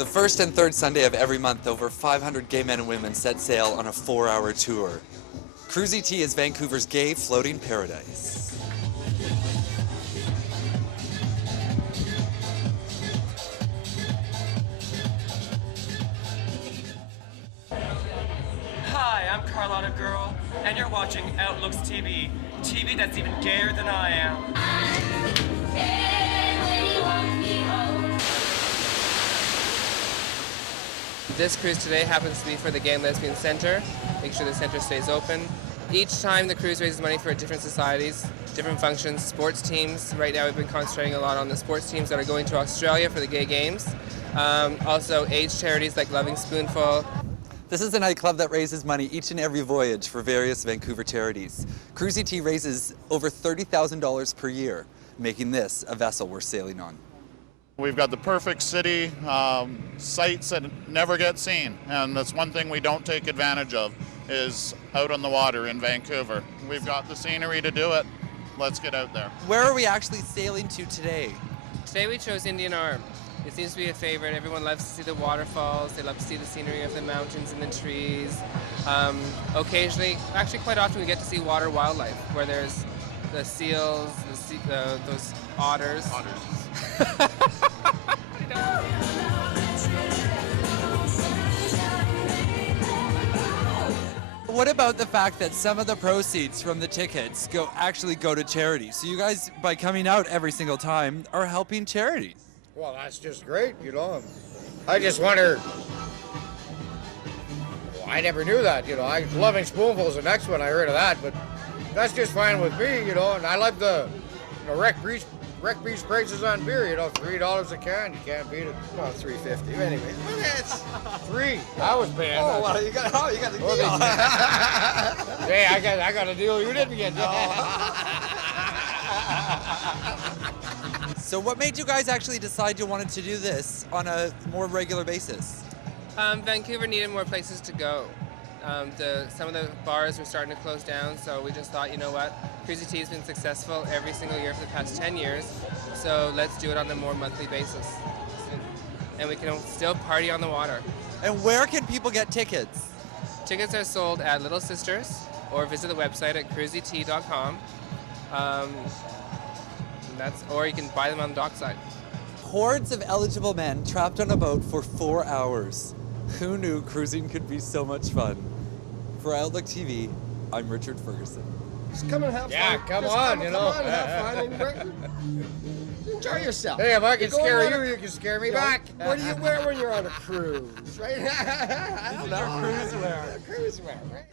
The first and third Sunday of every month, over 500 gay men and women set sail on a 4-hour tour. Cruzy T is Vancouver's gay floating paradise. Hi, I'm Carlotta Girl, and you're watching Outlooks TV. TV that's even gayer than I am. This cruise today happens to be for the Gay and Lesbian Center. Make sure the center stays open. Each time the cruise raises money for different societies, different functions, sports teams. Right now we've been concentrating a lot on the sports teams that are going to Australia for the Gay Games. Also AIDS charities like Loving Spoonful. This is a nightclub that raises money each and every voyage for various Vancouver charities. Cruzy T raises over $30,000 per year, making this a vessel worth sailing on. We've got the perfect city, sights that never get seen, and that's one thing we don't take advantage of, is out on the water in Vancouver. We've got the scenery to do it. Let's get out there. Where are we actually sailing to today? Today we chose Indian Arm. It seems to be a favorite. Everyone loves to see the waterfalls. They love to see the scenery of the mountains and the trees. Occasionally, actually quite often, we get to see water wildlife, where there's the seals, those otters. What about the fact that some of the proceeds from the tickets actually go to charity? So you guys, by coming out every single time, are helping charities. Well, that's just great, you know. I just wonder, I never knew that, you know. Loving Spoonful's the next one, I heard of that, but that's just fine with me, you know. And I like the Wreck Beach prices on beer, you know, $3 a can, you can't beat it. Well, $3.50 anyway. That's $3. I was paying. Oh, well, you got the deal. Hey, I got a deal you didn't get. So what made you guys actually decide you wanted to do this on a more regular basis? Vancouver needed more places to go. Some of the bars were starting to close down, so we just thought, you know what, Cruzy T has been successful every single year for the past 10 years, so let's do it on a more monthly basis. And we can still party on the water. And where can people get tickets? Tickets are sold at Little Sisters, or visit the website at cruzyt.com. Or you can buy them on the dockside. Hordes of eligible men trapped on a boat for 4 hours. Who knew cruising could be so much fun? For Outlook TV, I'm Richard Ferguson. Just come and have fun. Yeah, come on, you know. Come on and have fun and enjoy yourself. Hey, if I can scare you, you can scare me back. What do you wear when you're on a cruise, right? I don't know. Cruise wear. Cruise wear, right?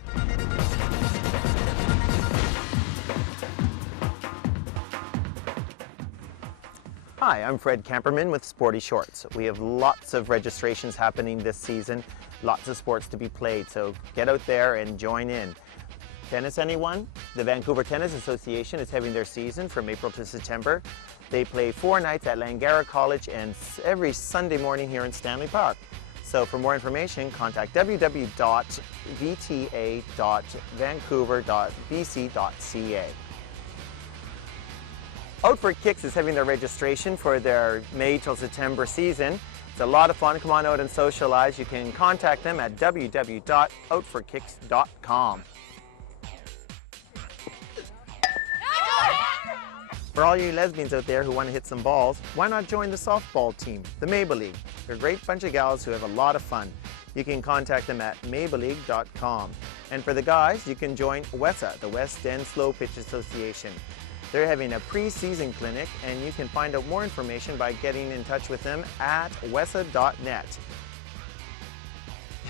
Hi, I'm Fred Camperman with Sporty Shorts. We have lots of registrations happening this season, lots of sports to be played, so get out there and join in. Tennis, anyone? The Vancouver Tennis Association is having their season from April to September. They play 4 nights at Langara College and every Sunday morning here in Stanley Park. So for more information, contact www.vta.vancouver.bc.ca. Out for Kicks is having their registration for their May till September season. It's a lot of fun. Come on out and socialize. You can contact them at www.outforkicks.com. For all you lesbians out there who want to hit some balls, why not join the softball team, the Maple League? They're a great bunch of gals who have a lot of fun. You can contact them at mapleleague.com. And for the guys, you can join WESA, the West End Slow Pitch Association. They're having a pre-season clinic, and you can find out more information by getting in touch with them at wesa.net.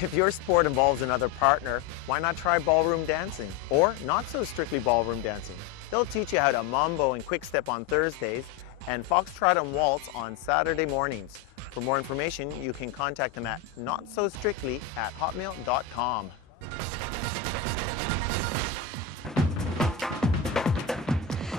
If your sport involves another partner, why not try ballroom dancing? Or not so strictly ballroom dancing. They'll teach you how to mambo and quick step on Thursdays and foxtrot and waltz on Saturday mornings. For more information, you can contact them at notsostrictly@hotmail.com.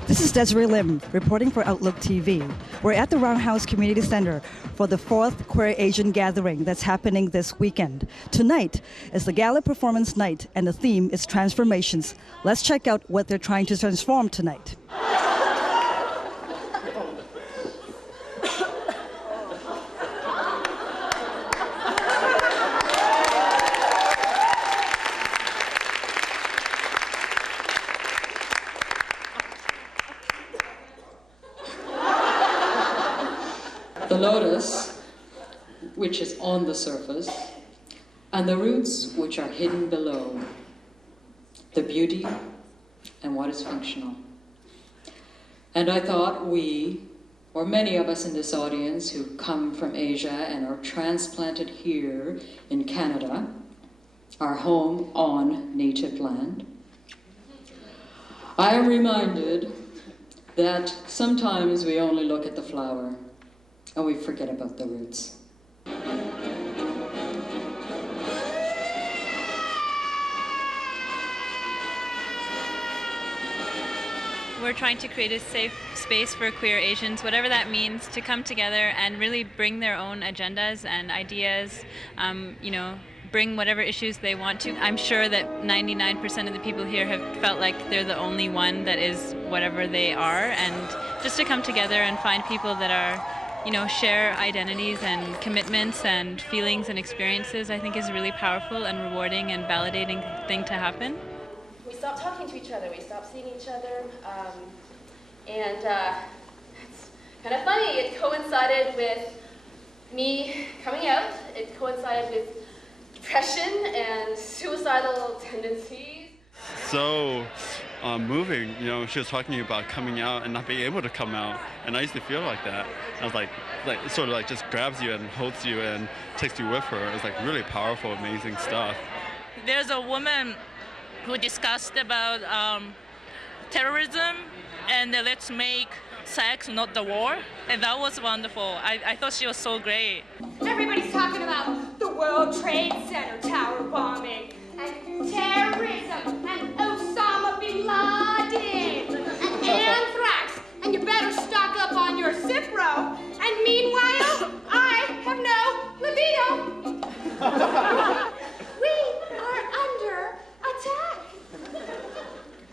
This is Desiree Lim reporting for Outlook TV. We're at the Roundhouse Community Center for the 4th Queer Asian Gathering that's happening this weekend. Tonight is the gala performance night, and the theme is transformations. Let's check out what they're trying to transform tonight. The lotus, which is on the surface, and the roots, which are hidden below. The beauty and what is functional. And I thought we, or many of us in this audience who come from Asia and are transplanted here in Canada, our home on native land, I am reminded that sometimes we only look at the flower and we forget about the roots. We're trying to create a safe space for queer Asians, whatever that means, to come together and really bring their own agendas and ideas, bring whatever issues they want to. I'm sure that 99% of the people here have felt like they're the only one that is whatever they are, and just to come together and find people that are, share identities and commitments and feelings and experiences, I think is a really powerful and rewarding and validating thing to happen. We stopped talking to each other, we stopped seeing each other, and it's kind of funny. It coincided with me coming out, it coincided with depression and suicidal tendencies. So moving, she was talking about coming out and not being able to come out, and I used to feel like that. I was like it sort of like just grabs you and holds you and takes you with her. It's like really powerful, amazing stuff. There's a woman who discussed about terrorism and let's make sex, not the war, and that was wonderful. I thought she was so great. Everybody's talking about the World Trade Center tower bombing and terrorism and Osama bin Laden and anthrax, and you better stock up on your Cipro. And meanwhile, I have no libido. We are under attack.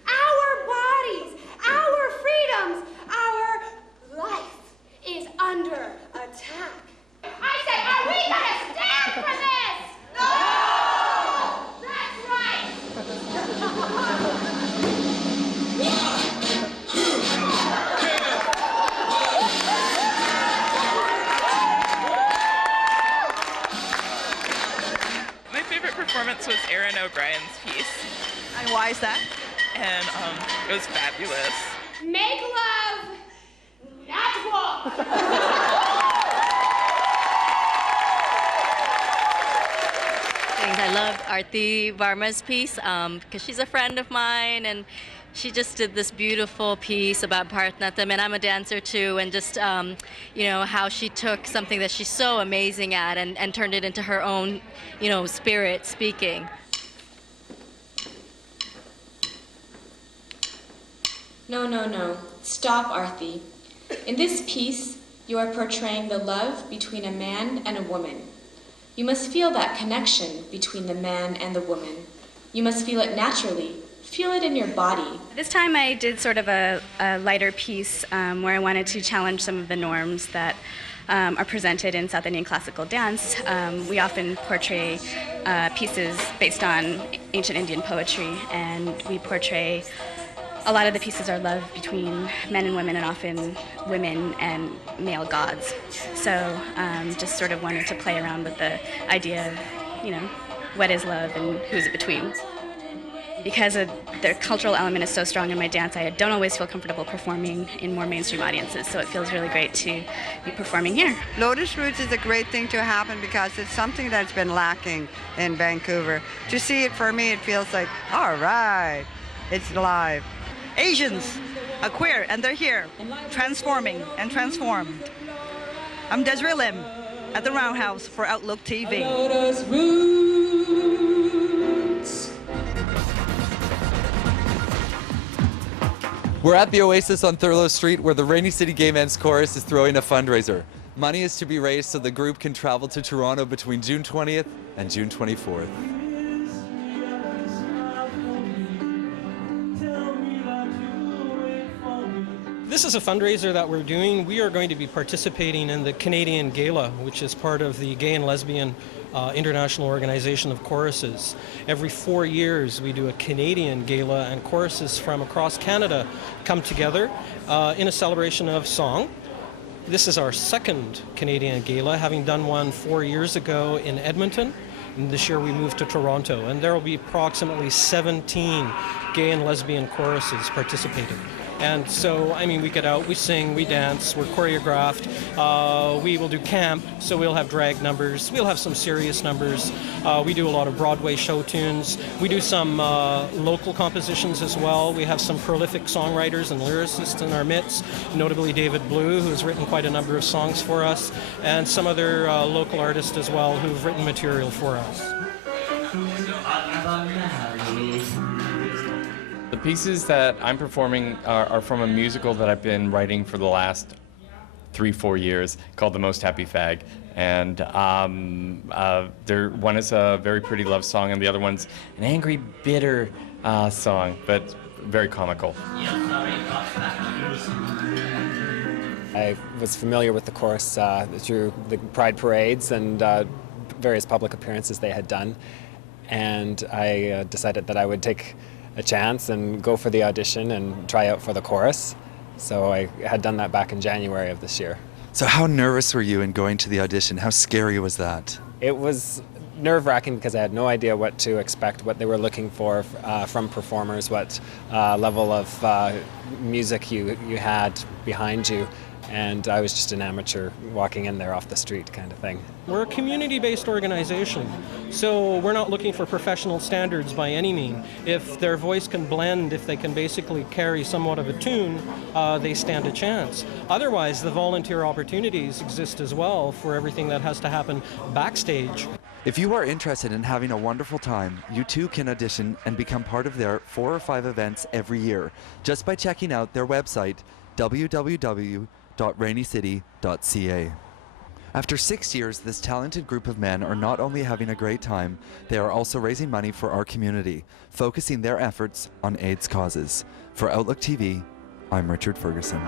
Our bodies, our freedoms, our life is under attack. I said, are we gonna stand for this? No! That's right! My favorite performance was Erin O'Brien's piece. And why is that? And it was fabulous. Make love, not war. I loved Aarti Varma's piece because she's a friend of mine, and she just did this beautiful piece about Bharatanatyam, and I'm a dancer too, and just how she took something that she's so amazing at and turned it into her own spirit speaking. No. Stop, Aarti. In this piece, you are portraying the love between a man and a woman. You must feel that connection between the man and the woman. You must feel it naturally. Feel it in your body. This time I did sort of a lighter piece where I wanted to challenge some of the norms that are presented in South Indian classical dance. We often portray pieces based on ancient Indian poetry, and we portray a lot of the pieces are love between men and women, and often women and male gods. So just sort of wanted to play around with the idea of, what is love and who's it between. Because the cultural element is so strong in my dance, I don't always feel comfortable performing in more mainstream audiences, so it feels really great to be performing here. Lotus Roots is a great thing to happen because it's something that's been lacking in Vancouver. To see it, for me, it feels like, all right, it's live. Asians are queer, and they're here, transforming and transformed. I'm Desiree Lim at the Roundhouse for Outlook TV. We're at the Oasis on Thurlow Street, where the Rainy City Gay Men's Chorus is throwing a fundraiser. Money is to be raised so the group can travel to Toronto between June 20th and June 24th. This is a fundraiser that we're doing. We are going to be participating in the Canadian Gala, which is part of the Gay and Lesbian International Organization of Choruses. Every 4 years we do a Canadian Gala, and choruses from across Canada come together in a celebration of song. This is our second Canadian Gala, having done one 4 years ago in Edmonton. And this year we moved to Toronto, and there will be approximately 17 gay and lesbian choruses participating. And so, I mean, we get out, we sing, we dance, we're choreographed, we will do camp, so we'll have drag numbers, we'll have some serious numbers, we do a lot of Broadway show tunes, we do some local compositions as well. We have some prolific songwriters and lyricists in our midst, notably David Blue, who's written quite a number of songs for us, and some other local artists as well who've written material for us. The pieces that I'm performing are from a musical that I've been writing for the last 3-4 years called The Most Happy Fag. And one is a very pretty love song and the other one's an angry, bitter song, but very comical. I was familiar with the chorus through the Pride parades and various public appearances they had done. And I decided that I would take a chance and go for the audition and try out for the chorus. So I had done that back in January of this year. So how nervous were you in going to the audition? How scary was that? It was nerve-wracking because I had no idea what to expect, what they were looking for from performers, what level of music you had behind you. And I was just an amateur walking in there off the street kind of thing. We're a community-based organization, so we're not looking for professional standards by any means. If their voice can blend, if they can basically carry somewhat of a tune, they stand a chance. Otherwise, the volunteer opportunities exist as well for everything that has to happen backstage. If you are interested in having a wonderful time, you too can audition and become part of their 4 or 5 events every year, just by checking out their website, www.rainycity.ca. After 6 years, this talented group of men are not only having a great time, they are also raising money for our community, focusing their efforts on AIDS causes. For Outlook TV, I'm Richard Ferguson.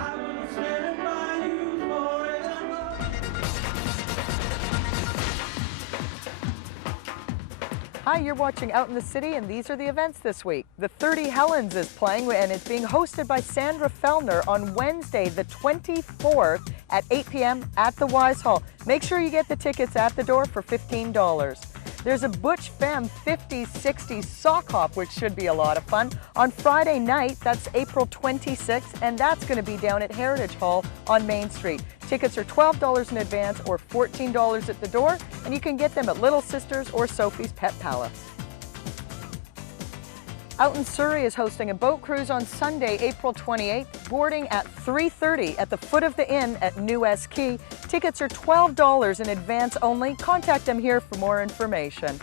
Hi, you're watching Out in the City, and these are the events this week. The 30 Helens is playing, and it's being hosted by Sandra Fellner on Wednesday, the 24th at 8 p.m. at the Wise Hall. Make sure you get the tickets at the door for $15. There's a Butch Femme 50s, 60s sock hop, which should be a lot of fun, on Friday night. That's April 26th, and that's going to be down at Heritage Hall on Main Street. Tickets are $12 in advance or $14 at the door, and you can get them at Little Sisters or Sophie's Pet Palace. Out in Surrey is hosting a boat cruise on Sunday, April 28th, boarding at 3:30 at the foot of the inn at New West Quay. Tickets are $12 in advance only. Contact them here for more information.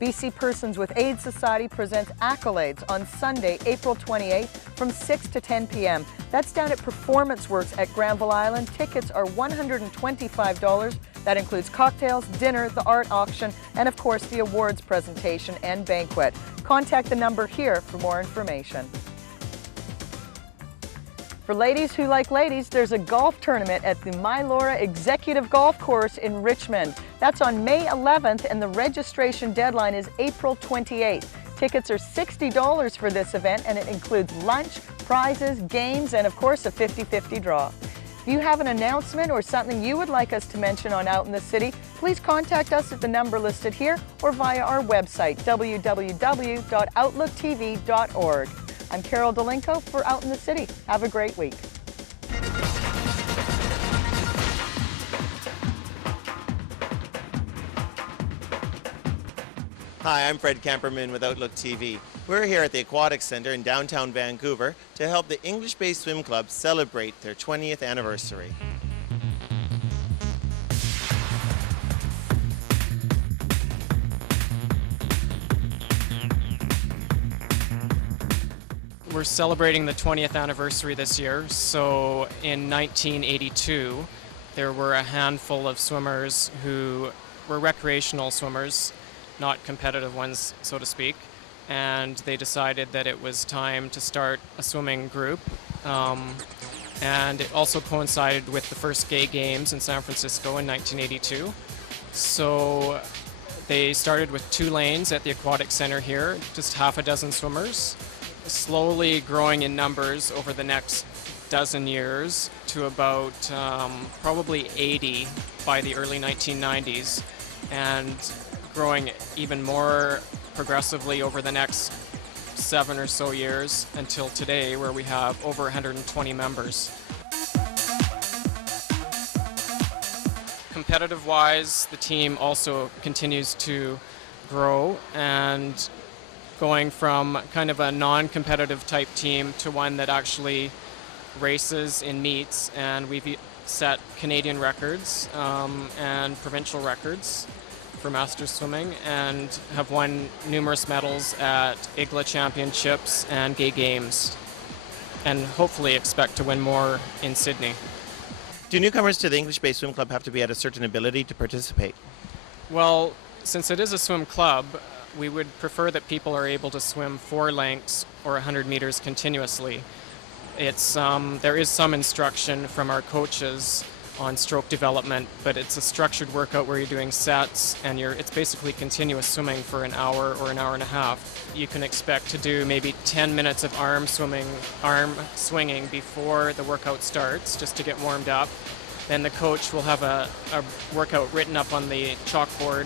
BC Persons with AIDS Society presents Accolades on Sunday, April 28th from 6 to 10 p.m. That's down at Performance Works at Granville Island. Tickets are $125. That includes cocktails, dinner, the art auction, and of course the awards presentation and banquet. Contact the number here for more information. For ladies who like ladies, there's a golf tournament at the Mylora Executive Golf Course in Richmond. That's on May 11th, and the registration deadline is April 28th. Tickets are $60 for this event, and it includes lunch, prizes, games, and of course a 50-50 draw. If you have an announcement or something you would like us to mention on Out in the City, please contact us at the number listed here or via our website, www.outlooktv.org. I'm Carol Dolinko for Out in the City. Have a great week. Hi, I'm Fred Camperman with Outlook TV. We're here at the Aquatic Centre in downtown Vancouver to help the English-based swim club celebrate their 20th anniversary. We're celebrating the 20th anniversary this year. So in 1982, there were a handful of swimmers who were recreational swimmers, not competitive ones, so to speak. And they decided that it was time to start a swimming group. And it also coincided with the first gay games in San Francisco in 1982. So they started with 2 lanes at the Aquatic Center here, just half a dozen swimmers, slowly growing in numbers over the next dozen years to about probably 80 by the early 1990s, and growing even more progressively over the next 7 or so years until today, where we have over 120 members. Competitive-wise, the team also continues to grow, and going from kind of a non-competitive type team to one that actually races in meets, and we've set Canadian records and provincial records for masters swimming, and have won numerous medals at IGLA championships and gay games, and hopefully expect to win more in Sydney. Do newcomers to the English Bay Swim Club have to be at a certain ability to participate? Well, since it is a swim club, we would prefer that people are able to swim 4 lengths or 100 meters continuously. There is some instruction from our coaches on stroke development, but it's a structured workout where you're doing sets, and it's basically continuous swimming for an hour or an hour and a half. You can expect to do maybe 10 minutes of arm swinging before the workout starts, just to get warmed up. Then the coach will have a workout written up on the chalkboard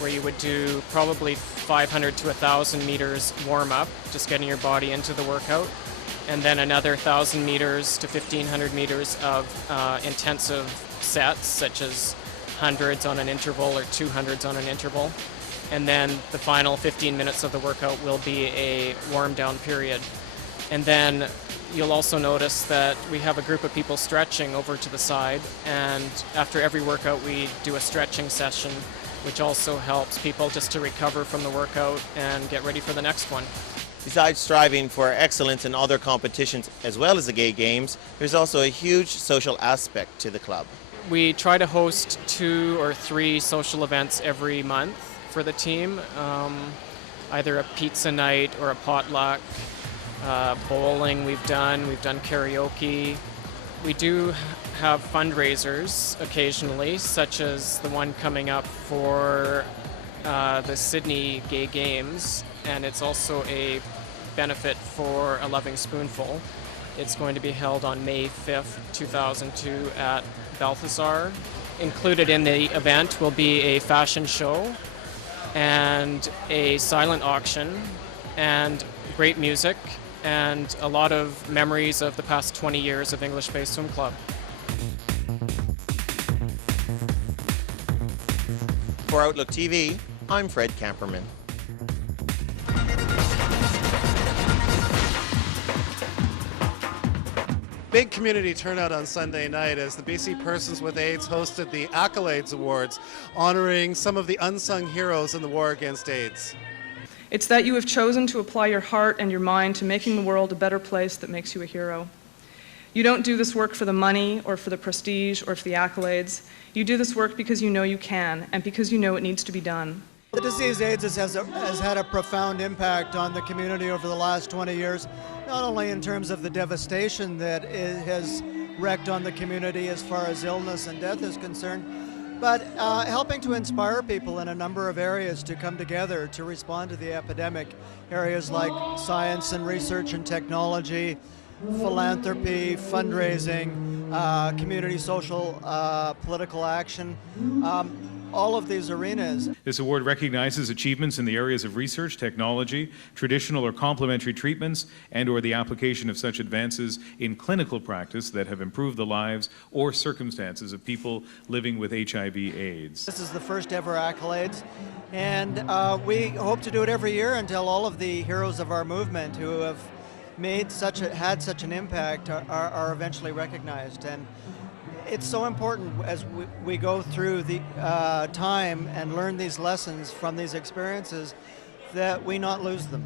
where you would do probably 500 to 1,000 meters warm-up, just getting your body into the workout, and then another 1,000 meters to 1,500 meters of intensive sets, such as hundreds on an interval or 200s on an interval. And then the final 15 minutes of the workout will be a warm-down period. And then you'll also notice that we have a group of people stretching over to the side, and after every workout we do a stretching session, which also helps people just to recover from the workout and get ready for the next one. Besides striving for excellence in other competitions as well as the gay games, there's also a huge social aspect to the club. We try to host 2 or 3 social events every month for the team, either a pizza night or a potluck. Bowling we've done karaoke. We do have fundraisers occasionally, such as the one coming up for the Sydney Gay Games, and it's also a benefit for A Loving Spoonful. It's going to be held on May 5th, 2002 at Balthazar. Included in the event will be a fashion show and a silent auction and great music and a lot of memories of the past 20 years of English Bay Swim Club. For Outlook TV, I'm Fred Camperman. Big community turnout on Sunday night as the BC Persons with AIDS hosted the Accolades Awards, honoring some of the unsung heroes in the war against AIDS. It's that you have chosen to apply your heart and your mind to making the world a better place that makes you a hero. You don't do this work for the money or for the prestige or for the accolades. You do this work because you know you can and because you know it needs to be done. The disease AIDS has had a profound impact on the community over the last 20 years, not only in terms of the devastation that it has wreaked on the community as far as illness and death is concerned, but helping to inspire people in a number of areas to come together to respond to the epidemic. Areas like science and research and technology, philanthropy, fundraising, community social, political action. All of these arenas. This award recognizes achievements in the areas of research, technology, traditional or complementary treatments, and/or the application of such advances in clinical practice that have improved the lives or circumstances of people living with HIV/AIDS. This is the first ever accolades, and we hope to do it every year until all of the heroes of our movement who have had such an impact are eventually recognized. And it's so important as we go through the time and learn these lessons from these experiences that we not lose them.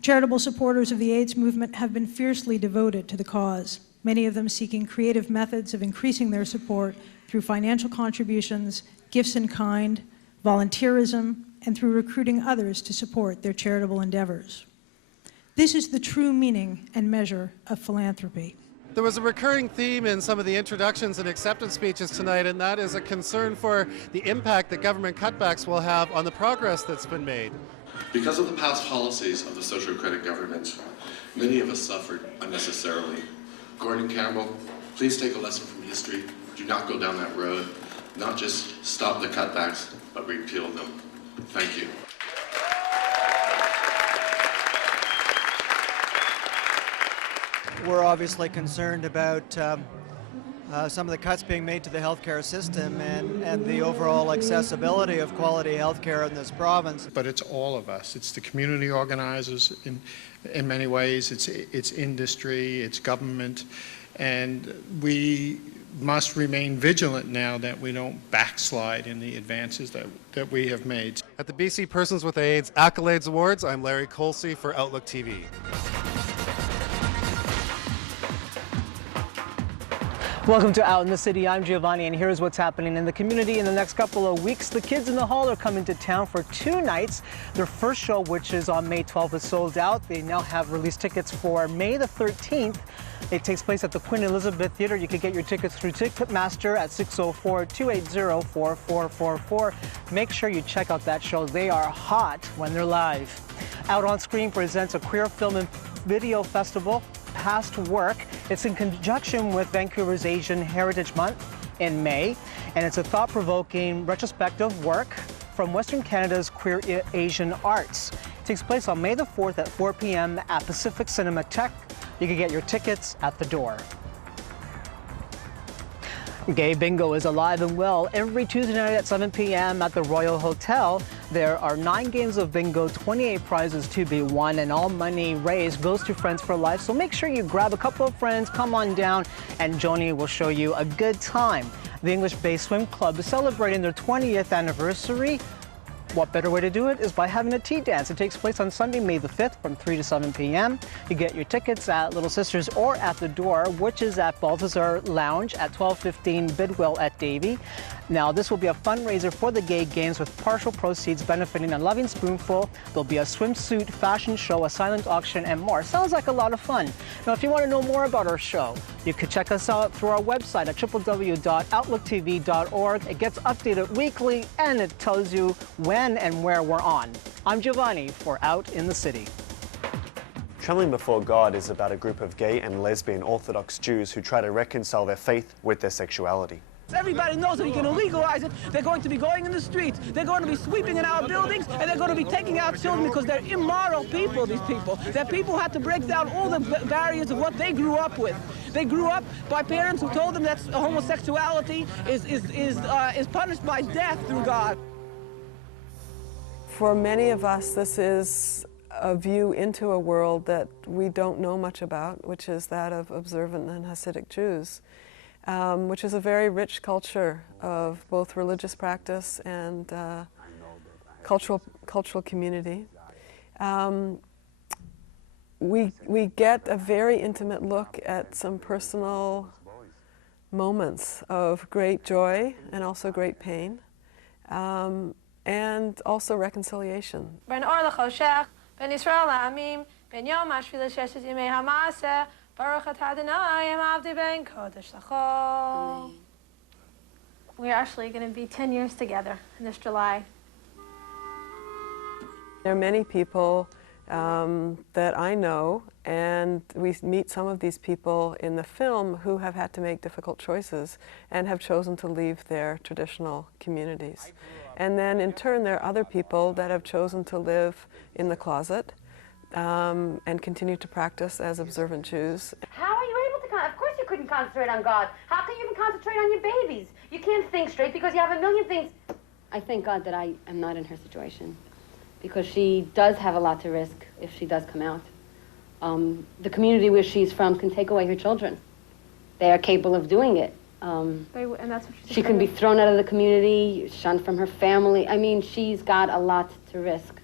Charitable supporters of the AIDS movement have been fiercely devoted to the cause, many of them seeking creative methods of increasing their support through financial contributions, gifts in kind, volunteerism, and through recruiting others to support their charitable endeavors. This is the true meaning and measure of philanthropy. There was a recurring theme in some of the introductions and acceptance speeches tonight, and that is a concern for the impact that government cutbacks will have on the progress that's been made. Because of the past policies of the Social Credit government, many of us suffered unnecessarily. Gordon Campbell, Please take a lesson from history. Do not go down that road. Not just stop the cutbacks, but repeal them. Thank you. We're obviously concerned about some of the cuts being made to the healthcare system and the overall accessibility of quality healthcare in this province. But it's all of us. It's the community organizers in many ways. It's industry, it's government, and we must remain vigilant now that we don't backslide in the advances that we have made. At the BC Persons with AIDS Accolades Awards, I'm Larry Colsey for Outlook TV. Welcome to Out in the City. I'm Giovanni, and here's what's happening in the community in the next couple of weeks. The Kids in the Hall are coming to town for 2 nights. Their first show, which is on May 12th, is sold out. They now have released tickets for May the 13th. It takes place at the Queen Elizabeth Theatre. You can get your tickets through Ticketmaster at 604-280-4444. Make sure you check out that show. They are hot when they're live. Out on Screen presents a queer film and video festival, Past Work. It's in conjunction with Vancouver's Asian Heritage Month in May, and it's a thought-provoking retrospective work from Western Canada's queer Asian arts. It takes place on May the 4th at 4 p.m. at Pacific Cinematheque. You can get your tickets at the door. Gay Bingo is alive and well every Tuesday night at 7 p.m. at the Royal Hotel. There are 9 games of bingo, 28 prizes to be won, and all money raised goes to Friends for Life. So make sure you grab a couple of friends, come on down, and Joni will show you a good time. The English Bay Swim Club is celebrating their 20th anniversary. What better way to do it is by having a tea dance. It takes place on Sunday, May the 5th from 3 to 7 p.m. You get your tickets at Little Sisters or at the door, which is at Balthazar Lounge at 1215 Bidwell at Davie. Now, this will be a fundraiser for the Gay Games with partial proceeds benefiting a Loving Spoonful. There'll be a swimsuit fashion show, a silent auction, and more. Sounds like a lot of fun. Now, if you want to know more about our show, you can check us out through our website at www.outlooktv.org. It gets updated weekly, and it tells you when and where we're on. I'm Giovanni for Out in the City. Trembling Before God is about a group of gay and lesbian Orthodox Jews who try to reconcile their faith with their sexuality. Everybody knows that we can legalize it. They're going to be going in the streets. They're going to be sweeping in our buildings, and they're going to be taking our children because they're immoral people, these people. They're people who had to break down all the barriers of what they grew up with. They grew up by parents who told them that homosexuality is punished by death through God. For many of us, this is a view into a world that we don't know much about, which is that of observant and Hasidic Jews. Which is a very rich culture of both religious practice and cultural community. We get a very intimate look at some personal moments of great joy and also great pain, and also reconciliation. We're actually going to be 10 years together this July. There are many people that I know, and we meet some of these people in the film who have had to make difficult choices and have chosen to leave their traditional communities. And then in turn, there are other people that have chosen to live in the closet and continue to practice as observant Jews. How are you able to of course you couldn't concentrate on God. How can you even concentrate on your babies? You can't think straight because you have a million things. I thank God that I am not in her situation because she does have a lot to risk if she does come out. The community where she's from can take away her children. They are capable of doing it. And that's what she can be thrown out of the community, shunned from her family. I mean, she's got a lot to risk.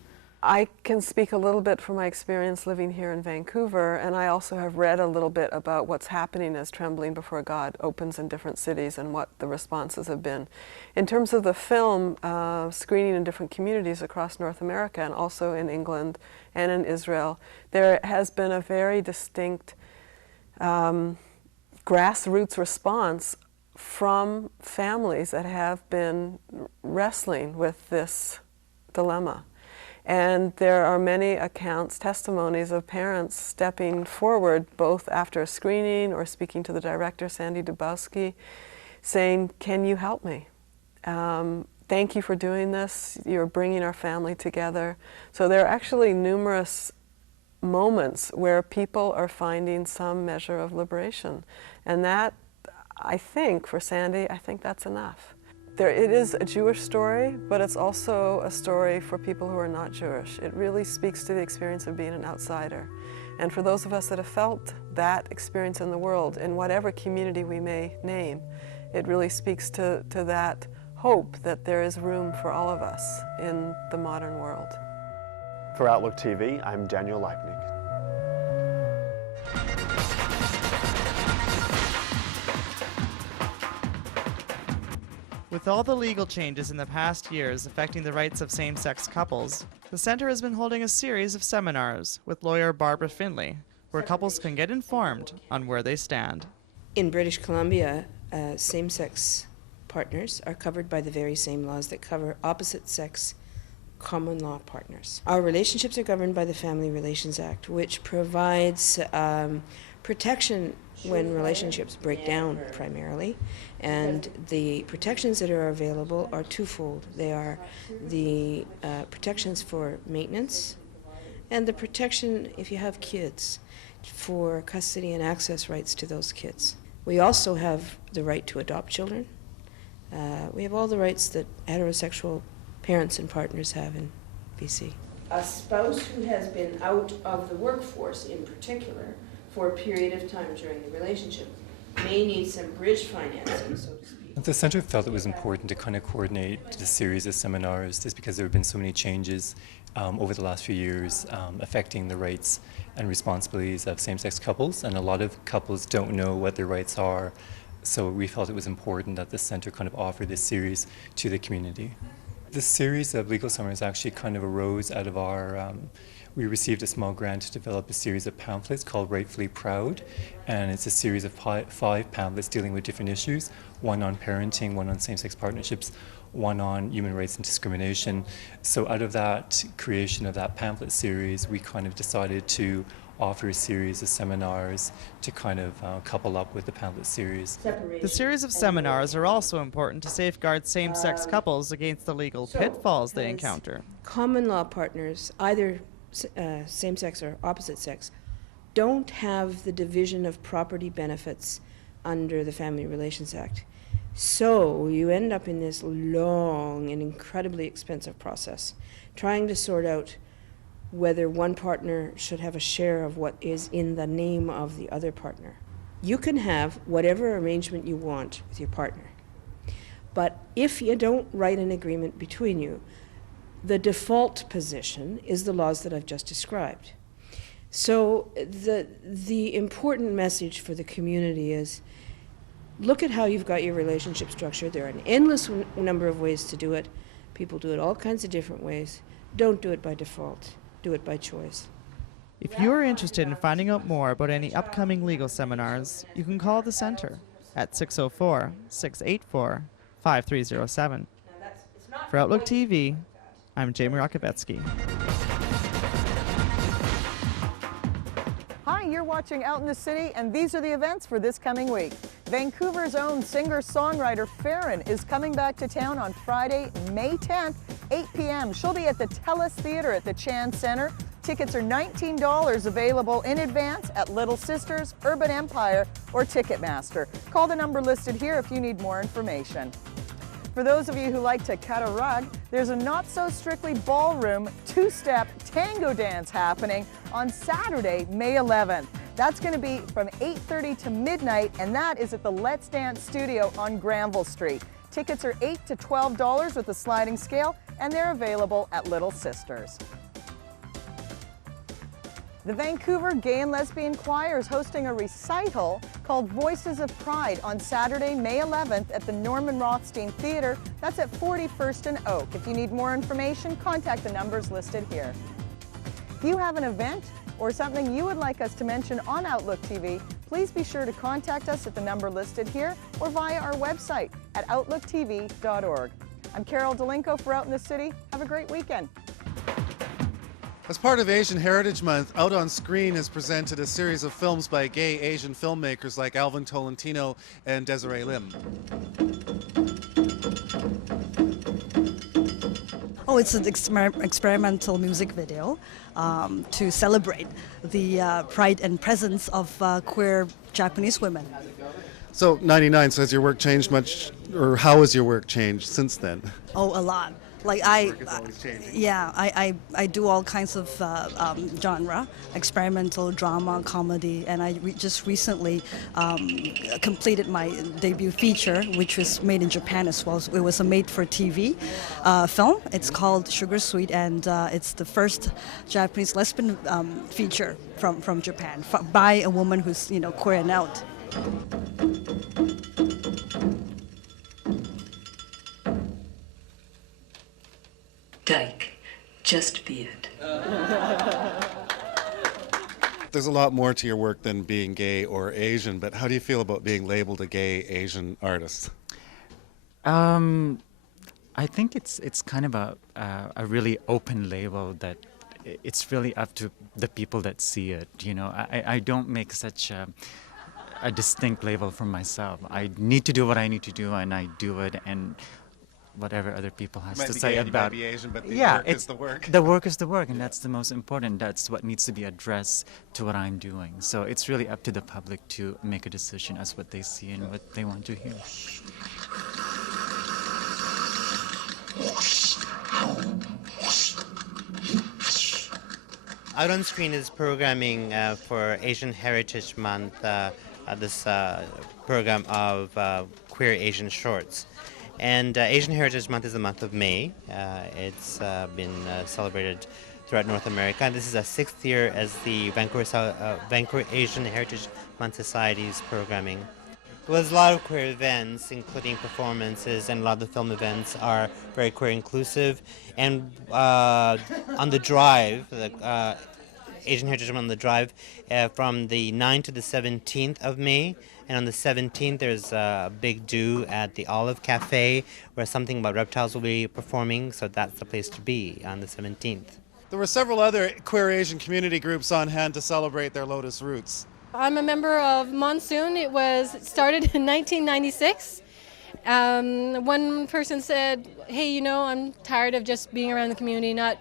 I can speak a little bit from my experience living here in Vancouver, and I also have read a little bit about what's happening as Trembling Before God opens in different cities and what the responses have been. In terms of the film screening in different communities across North America and also in England and in Israel, there has been a very distinct grassroots response from families that have been wrestling with this dilemma. And there are many accounts, testimonies of parents stepping forward, both after a screening or speaking to the director, Sandy Dubowski, saying, "Can you help me? Thank you for doing this. You're bringing our family together." So there are actually numerous moments where people are finding some measure of liberation. And that, I think, for Sandy, I think that's enough. It is a Jewish story, but it's also a story for people who are not Jewish. It really speaks to the experience of being an outsider. And for those of us that have felt that experience in the world, in whatever community we may name, it really speaks to that hope that there is room for all of us in the modern world. For Outlook TV, I'm Daniel Leipnig. With all the legal changes in the past years affecting the rights of same-sex couples, the Centre has been holding a series of seminars with lawyer Barbara Finley, where couples can get informed on where they stand. In British Columbia, same-sex partners are covered by the very same laws that cover opposite-sex common law partners. Our relationships are governed by the Family Relations Act, which provides protection when relationships break down primarily, and the protections that are available are twofold. They are the protections for maintenance and the protection if you have kids for custody and access rights to those kids. We also have the right to adopt children. We have all the rights that heterosexual parents and partners have in BC. A spouse who has been out of the workforce in particular for a period of time during the relationship may need some bridge financing, so to speak. The Centre felt it was important to kind of coordinate the series of seminars just because there have been so many changes over the last few years affecting the rights and responsibilities of same-sex couples, and a lot of couples don't know what their rights are, so we felt it was important that the Centre kind of offer this series to the community. This series of legal seminars actually kind of arose out of our we received a small grant to develop a series of pamphlets called Rightfully Proud, and it's a series of 5 pamphlets dealing with different issues, one on parenting, one on same-sex partnerships, one on human rights and discrimination. So out of that creation of that pamphlet series, we kind of decided to offer a series of seminars to kind of couple up with the pamphlet series. The series of seminars are also important to safeguard same-sex couples against the legal pitfalls they encounter. Common law partners, either same-sex or opposite sex, don't have the division of property benefits under the Family Relations Act. So you end up in this long and incredibly expensive process, trying to sort out whether one partner should have a share of what is in the name of the other partner. You can have whatever arrangement you want with your partner, but if you don't write an agreement between you, the default position is the laws that I've just described. So the important message for the community is, look at how you've got your relationship structured. There are an endless number of ways to do it. People do it all kinds of different ways. Don't do it by default. Do it by choice. If you are interested in finding out more about any upcoming legal seminars, you can call the Centre at 604-684-5307. For Outlook TV, I'm Jamie Rakovetsky. Hi, you're watching Out in the City, and these are the events for this coming week. Vancouver's own singer-songwriter Farron is coming back to town on Friday, May 10th, 8 p.m. She'll be at the TELUS Theatre at the Chan Centre. Tickets are $19 available in advance at Little Sisters, Urban Empire, or Ticketmaster. Call the number listed here if you need more information. For those of you who like to cut a rug, there's a not-so-strictly ballroom two-step tango dance happening on Saturday, May 11th. That's going to be from 8:30 to midnight, and that is at the Let's Dance Studio on Granville Street. Tickets are $8 to $12 with a sliding scale, and they're available at Little Sisters. The Vancouver Gay and Lesbian Choir is hosting a recital called Voices of Pride on Saturday, May 11th at the Norman Rothstein Theatre. That's at 41st and Oak. If you need more information, contact the numbers listed here. If you have an event or something you would like us to mention on Outlook TV, please be sure to contact us at the number listed here or via our website at outlooktv.org. I'm Carol Delinko for Out in the City. Have a great weekend. As part of Asian Heritage Month, Out on Screen has presented a series of films by gay Asian filmmakers like Alvin Tolentino and Desiree Lim. Oh, it's an experimental music video to celebrate the pride and presence of queer Japanese women. So, 99, so has your work changed much, or how has your work changed since then? Oh, a lot. Like I do all kinds of genre, experimental, drama, comedy, and I just recently completed my debut feature, which was made in Japan as well. It was a made-for-TV film. It's called Sugar Sweet, and it's the first Japanese lesbian feature from Japan by a woman who's queer and out. Dyke, just be it. There's a lot more to your work than being gay or Asian, but how do you feel about being labeled a gay Asian artist? I think it's kind of a really open label that it's really up to the people that see it. I don't make such a distinct label for myself. I need to do what I need to do, and I do it, and whatever other people has to say about it. Asian, but the yeah, work is the work. The work is the work, and that's the most important. That's what needs to be addressed to what I'm doing. So it's really up to the public to make a decision as what they see and what they want to hear. Out on Screen is programming for Asian Heritage Month, this program of queer Asian shorts. And Asian Heritage Month is the month of May. It's been celebrated throughout North America. This is our 6th year as the Vancouver Asian Heritage Month Society's programming. There was a lot of queer events, including performances, and a lot of the film events are very queer inclusive. And on the drive, the Asian Heritage Month on the drive, from the 9th to the 17th of May. And on the 17th, there's a big do at the Olive Cafe, where Something About Reptiles will be performing, so that's the place to be on the 17th. There were several other queer Asian community groups on hand to celebrate their Lotus roots. I'm a member of Monsoon. It started in 1996. One person said, hey, I'm tired of just being around the community, not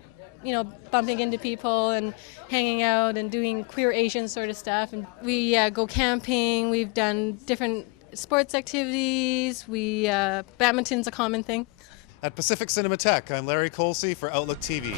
bumping into people and hanging out and doing queer Asian sort of stuff. And we go camping. We've done different sports activities. Badminton's a common thing. At Pacific Cinematheque, I'm Larry Colsey for Outlook TV.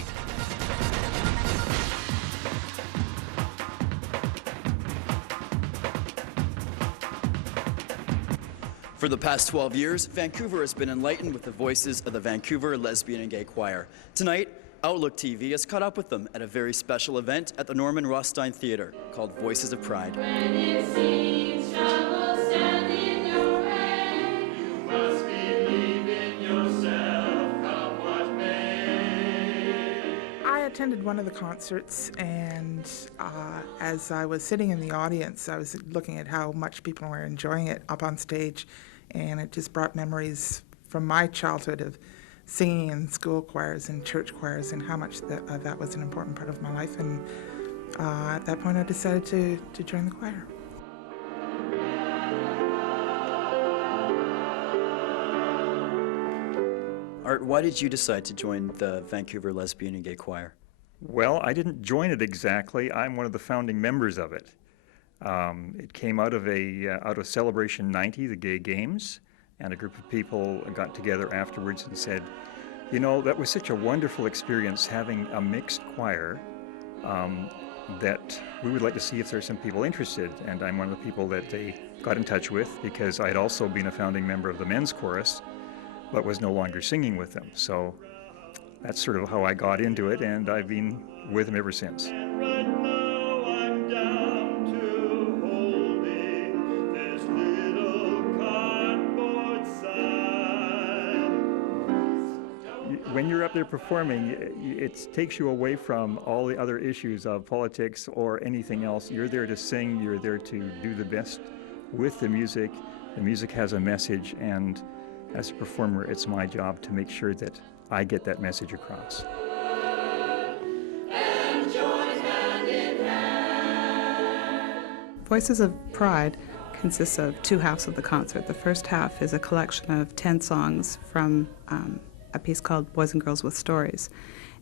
For the past 12 years, Vancouver has been enlightened with the voices of the Vancouver Lesbian and Gay Choir. Tonight, Outlook TV has caught up with them at a very special event at the Norman Rothstein Theatre called Voices of Pride. When it seems trouble stand in your way, you must believe in yourself, come what may. I attended one of the concerts, and as I was sitting in the audience, I was looking at how much people were enjoying it up on stage, and it just brought memories from my childhood of singing in school choirs and church choirs, and how much that was an important part of my life. And at that point, I decided to join the choir. Art, why did you decide to join the Vancouver Lesbian and Gay Choir? Well, I didn't join it exactly. I'm one of the founding members of it. It came out of Celebration 90, the Gay Games, and a group of people got together afterwards and said, that was such a wonderful experience having a mixed choir that we would like to see if there's some people interested. And I'm one of the people that they got in touch with, because I'd also been a founding member of the men's chorus, but was no longer singing with them. So that's sort of how I got into it, and I've been with them ever since. When you're up there performing, it takes you away from all the other issues of politics or anything else. You're there to sing, you're there to do the best with the music. The music has a message, and as a performer, it's my job to make sure that I get that message across. And Voices of Pride consists of two halves of the concert. The first half is a collection of 10 songs from a piece called Boys and Girls with Stories.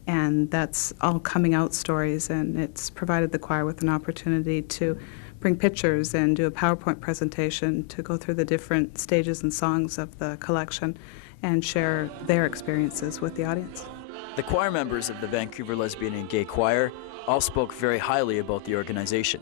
And that's all coming out stories, and it's provided the choir with an opportunity to bring pictures and do a PowerPoint presentation to go through the different stages and songs of the collection and share their experiences with the audience. The choir members of the Vancouver Lesbian and Gay Choir all spoke very highly about the organization.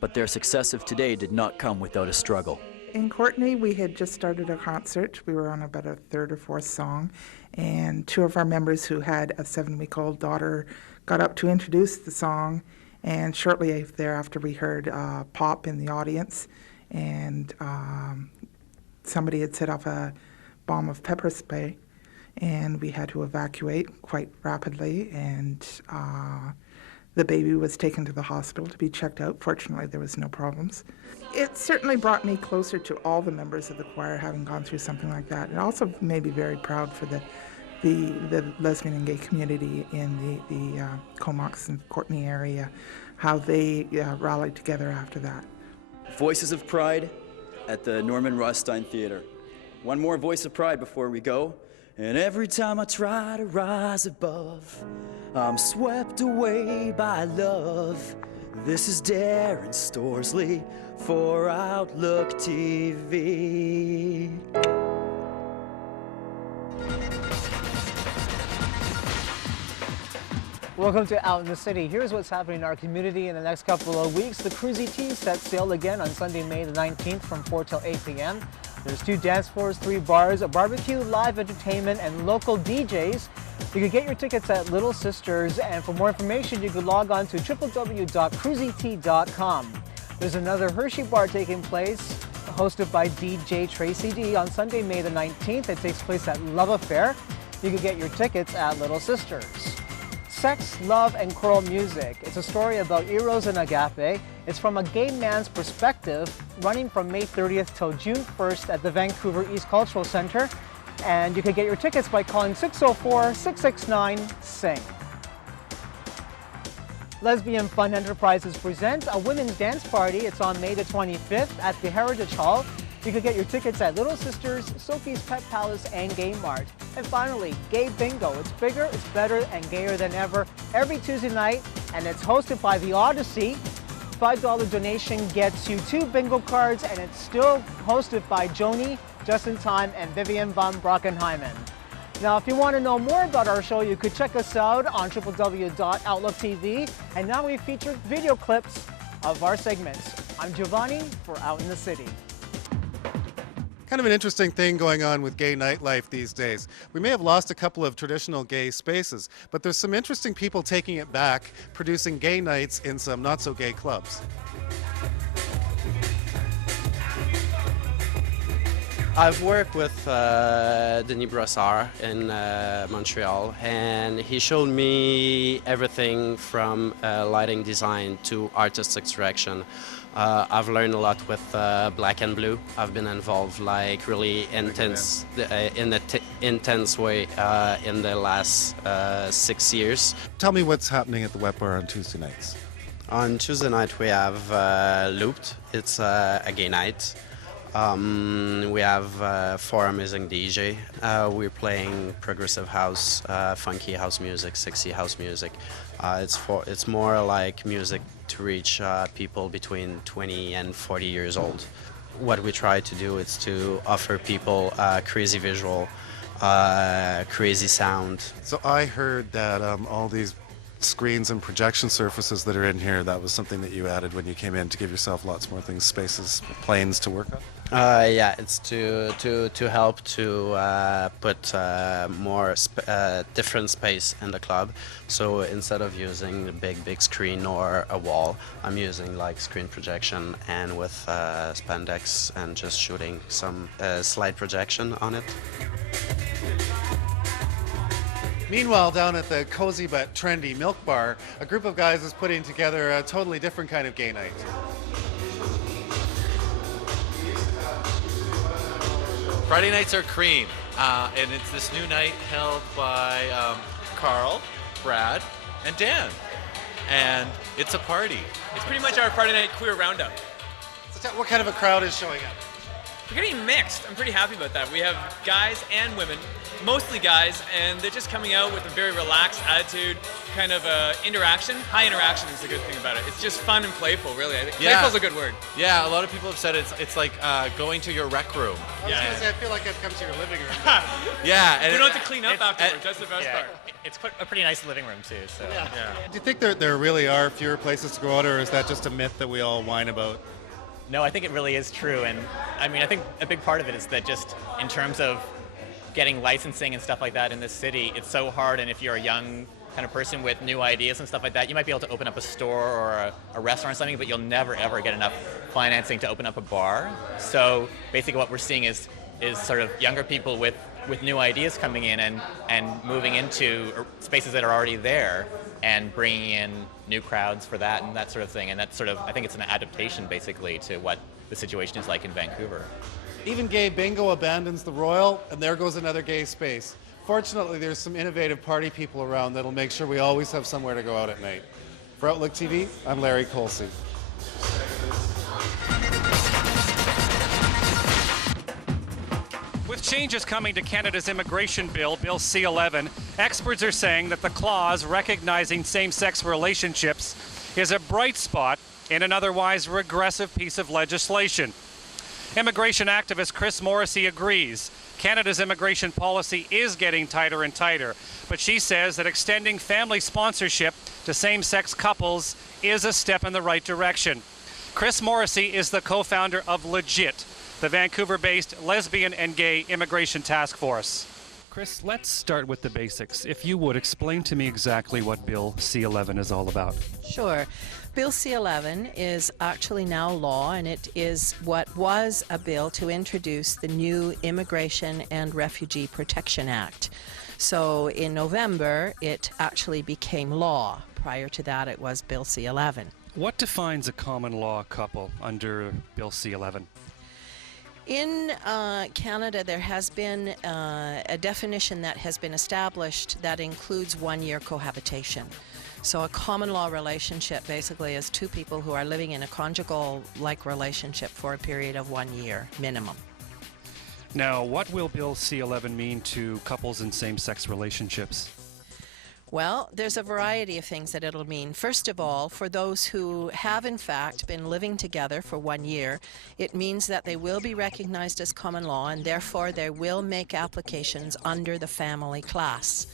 But their success of today did not come without a struggle. In Courtenay, we had just started a concert. We were on about a third or fourth song, and two of our members who had a 7-week-old daughter got up to introduce the song, and shortly thereafter we heard pop in the audience, and somebody had set off a bomb of pepper spray, and we had to evacuate quite rapidly, and the baby was taken to the hospital to be checked out. Fortunately, there was no problems. It certainly brought me closer to all the members of the choir having gone through something like that. It also made me very proud for the lesbian and gay community in the Comox and Courtenay area, how they rallied together after that. Voices of Pride at the Norman Rothstein Theatre. One more voice of pride before we go. And every time I try to rise above, I'm swept away by love. This is Darren Storsley for Outlook TV. Welcome to Out in the City. Here's what's happening in our community in the next couple of weeks. The Cruzy Tea sets sail again on Sunday, May the 19th from 4 till 8 p.m. There's 2 dance floors, 3 bars, a barbecue, live entertainment, and local DJs. You can get your tickets at Little Sisters, and for more information, you can log on to www.cruzytea.com. There's another Hershey bar taking place, hosted by DJ Tracy D on Sunday, May the 19th. It takes place at Love Affair. You can get your tickets at Little Sisters. Sex, Love, and Choral Music. It's a story about Eros and Agape. It's from a gay man's perspective, running from May 30th till June 1st at the Vancouver East Cultural Centre. And you can get your tickets by calling 604-669-SING. Lesbian Fun Enterprises presents a women's dance party. It's on May the 25th at the Heritage Hall. You can get your tickets at Little Sisters, Sophie's Pet Palace, and Gay Mart. And finally, Gay Bingo. It's bigger, it's better, and gayer than ever every Tuesday night, and it's hosted by The Odyssey. $5 donation gets you 2 bingo cards, and it's still hosted by Joni, Justin Time, and Vivian von Brockenheimen. Now, if you want to know more about our show, you could check us out on www.outlooktv. And now we feature video clips of our segments. I'm Giovanni for Out in the City. Kind of an interesting thing going on with gay nightlife these days. We may have lost a couple of traditional gay spaces, but there's some interesting people taking it back, producing gay nights in some not-so-gay clubs. I've worked with Denis Brossard in Montreal, and he showed me everything from lighting design to artistic direction. I've learned a lot with Black and Blue. I've been involved like really intense, in an intense way in the last 6 years. Tell me what's happening at the Wet Bar on Tuesday nights. On Tuesday night we have Looped. It's a gay night. We have 4 amazing DJ. We're playing progressive house, funky house music, sexy house music. It's more like music to reach people between 20 and 40 years old. What we try to do is to offer people crazy visual, crazy sound. So I heard that all these screens and projection surfaces that are in here, that was something that you added when you came in to give yourself lots more things, spaces, planes to work on? Yeah, it's to help to put more different space in the club. So instead of using the big screen or a wall, I'm using like screen projection and with spandex and just shooting some slide projection on it. Meanwhile, down at the cozy but trendy Milk Bar, a group of guys is putting together a totally different kind of gay night. Friday nights are cream, and it's this new night held by Carl, Brad, and Dan. And it's a party. It's pretty much our Friday night queer roundup. What kind of a crowd is showing up? We're getting mixed. I'm pretty happy about that. We have guys and women, mostly guys, and they're just coming out with a very relaxed attitude, kind of interaction. High interaction is the good thing about it. It's just fun and playful, really. I think playful's a good word. Yeah, a lot of people have said it's like going to your rec room. I was going to say, I feel like I've come to your living room. Yeah. And we don't have to clean up afterwards. That's the best part. It's a pretty nice living room, too. So. Yeah. Do you think there really are fewer places to go out, or is that just a myth that we all whine about? No, I think it really is true. And I mean, I think a big part of it is that just in terms of getting licensing and stuff like that in this city, it's so hard. And if you're a young kind of person with new ideas and stuff like that, you might be able to open up a store or a restaurant or something, but you'll never ever get enough financing to open up a bar. So basically what we're seeing is sort of younger people with new ideas coming in and moving into spaces that are already there and bringing in new crowds for that and that sort of thing. And that's sort of, I think it's an adaptation basically to what the situation is like in Vancouver. Even Gay Bingo abandons the Royal, and there goes another gay space. Fortunately, there's some innovative party people around that'll make sure we always have somewhere to go out at night. For Outlook TV, I'm Larry Colsey. With changes coming to Canada's immigration bill, Bill C-11, experts are saying that the clause recognizing same-sex relationships is a bright spot in an otherwise regressive piece of legislation. Immigration activist Chris Morrissey agrees. Canada's immigration policy is getting tighter and tighter, but she says that extending family sponsorship to same-sex couples is a step in the right direction. Chris Morrissey is the co-founder of Legit, the Vancouver-based lesbian and gay immigration task force. Chris, let's start with the basics. If you would, explain to me exactly what Bill C-11 is all about. Sure. Bill C-11 is actually now law, and it is what was a bill to introduce the new Immigration and Refugee Protection Act. So in November, it actually became law. Prior to that, it was Bill C-11. What defines a common law couple under Bill C-11? In Canada, there has been a definition that has been established that includes one-year cohabitation. So a common law relationship basically is two people who are living in a conjugal-like relationship for a period of 1 year minimum. Now, what will Bill C-11 mean to couples in same-sex relationships? Well, there's a variety of things that it'll mean. First of all, for those who have in fact been living together for 1 year, it means that they will be recognized as common law, and therefore they will make applications under the family class.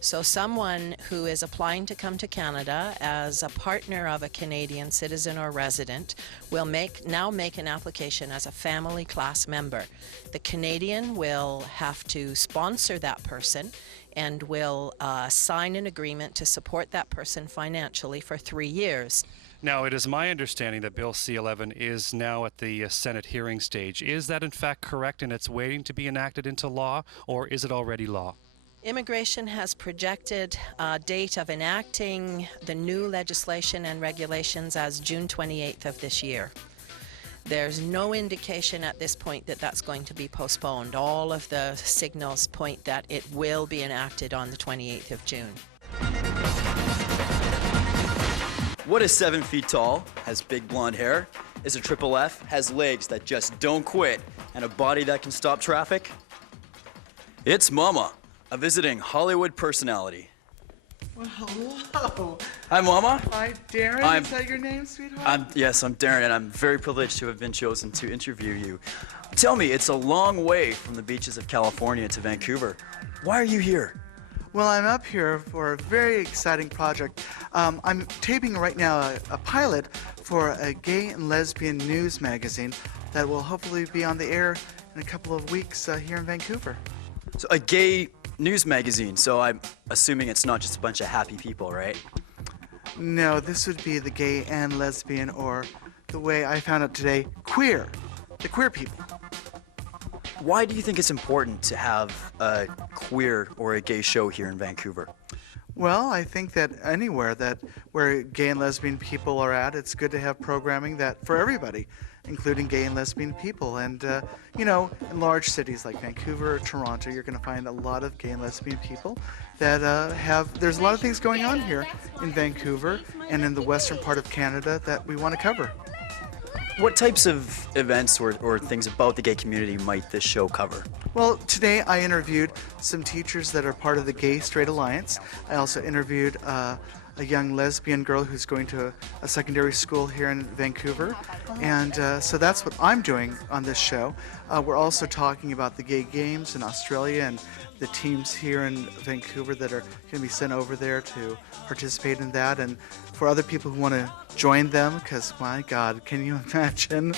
So someone who is applying to come to Canada as a partner of a Canadian citizen or resident will now make an application as a family class member. The Canadian will have to sponsor that person and will sign an agreement to support that person financially for 3 years. Now, it is my understanding that Bill C-11 is now at the Senate hearing stage. Is that in fact correct, and it's waiting to be enacted into law, or is it already law? Immigration has projected a date of enacting the new legislation and regulations as June 28th of this year. There's no indication at this point that that's going to be postponed. All of the signals point that it will be enacted on the 28th of June. What is 7 feet tall, has big blonde hair, is a triple F, has legs that just don't quit, and a body that can stop traffic? It's Mama, a visiting Hollywood personality. Well, hello. Hi, Mama. Hi, Darren. Is that your name, sweetheart? Yes, I'm Darren, and I'm very privileged to have been chosen to interview you. Tell me, it's a long way from the beaches of California to Vancouver. Why are you here? Well, I'm up here for a very exciting project. I'm taping right now a pilot for a gay and lesbian news magazine that will hopefully be on the air in a couple of weeks here in Vancouver. So a gay news magazine, so I'm assuming it's not just a bunch of happy people, right? No, this would be the gay and lesbian, or the way I found out today, queer. The queer people. Why do you think it's important to have a queer or a gay show here in Vancouver? Well, I think that anywhere where gay and lesbian people are at, it's good to have programming that for everybody, including gay and lesbian people. And, you know, in large cities like Vancouver or Toronto, you're going to find a lot of gay and lesbian people that there's a lot of things going on here in Vancouver and in the western part of Canada that we want to cover. What types of events or things about the gay community might this show cover? Well, today I interviewed some teachers that are part of the Gay Straight Alliance. I also interviewed a young lesbian girl who's going to a secondary school here in Vancouver. And so that's what I'm doing on this show. We're also talking about the gay games in Australia and the teams here in Vancouver that are going to be sent over there to participate in that. And for other people who want to join them, because my God, can you imagine?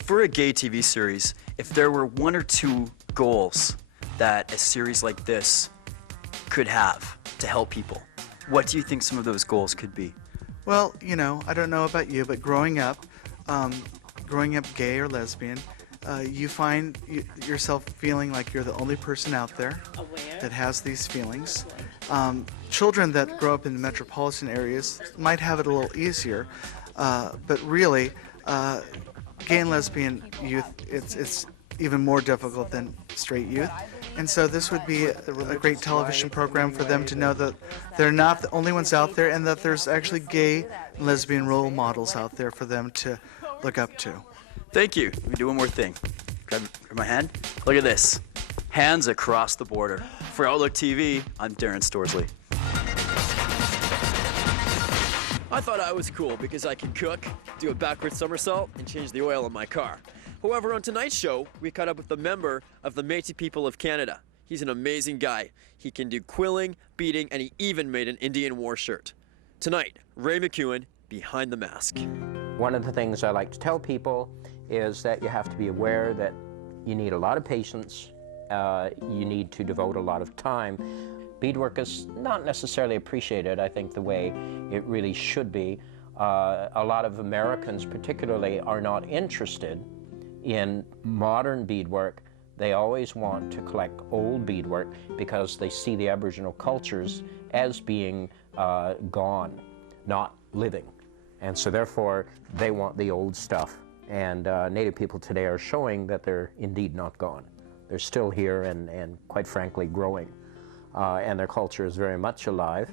For a gay TV series, if there were 1 or 2 goals that a series like this could have to help people, what do you think some of those goals could be? Well, you know, I don't know about you, but growing up gay or lesbian, you find yourself feeling like you're the only person out there that has these feelings. Children that grow up in the metropolitan areas might have it a little easier, but really, gay and lesbian youth, it's even more difficult than straight youth. And so this would be a great television program for them to know that they're not the only ones out there and that there's actually gay and lesbian role models out there for them to look up to. Thank you. Let me do one more thing. Grab my hand. Look at this. Hands across the border. For Outlook TV, I'm Darren Storsley. I thought I was cool because I can cook, do a backward somersault, and change the oil in my car. However, on tonight's show, we caught up with a member of the Métis people of Canada. He's an amazing guy. He can do quilling, beading, and he even made an Indian war shirt. Tonight, Ray McEwen, Behind the Mask. One of the things I like to tell people is that you have to be aware that you need a lot of patience, you need to devote a lot of time. Beadwork is not necessarily appreciated, I think, the way it really should be. A lot of Americans particularly are not interested in modern beadwork. They always want to collect old beadwork because they see the Aboriginal cultures as being gone, not living. And so therefore, they want the old stuff. And Native people today are showing that they're indeed not gone. They're still here and quite frankly, growing. And their culture is very much alive.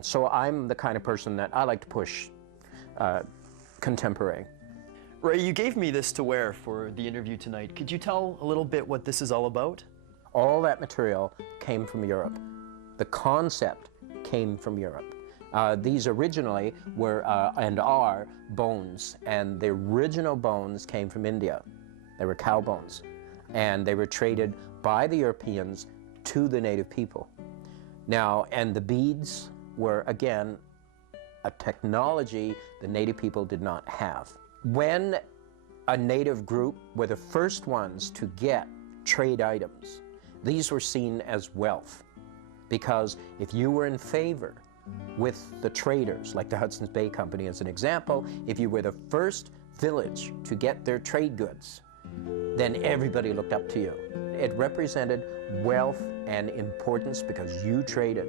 So I'm the kind of person that I like to push contemporary. Ray, you gave me this to wear for the interview tonight. Could you tell a little bit what this is all about? All that material came from Europe. The concept came from Europe. These originally were and are bones, and the original bones came from India. They were cow bones, and they were traded by the Europeans to the native people. Now, and the beads were, again, a technology the native people did not have. When a native group were the first ones to get trade items, these were seen as wealth, because if you were in favor with the traders, like the Hudson's Bay Company as an example, if you were the first village to get their trade goods, then everybody looked up to you. It represented wealth and importance because you traded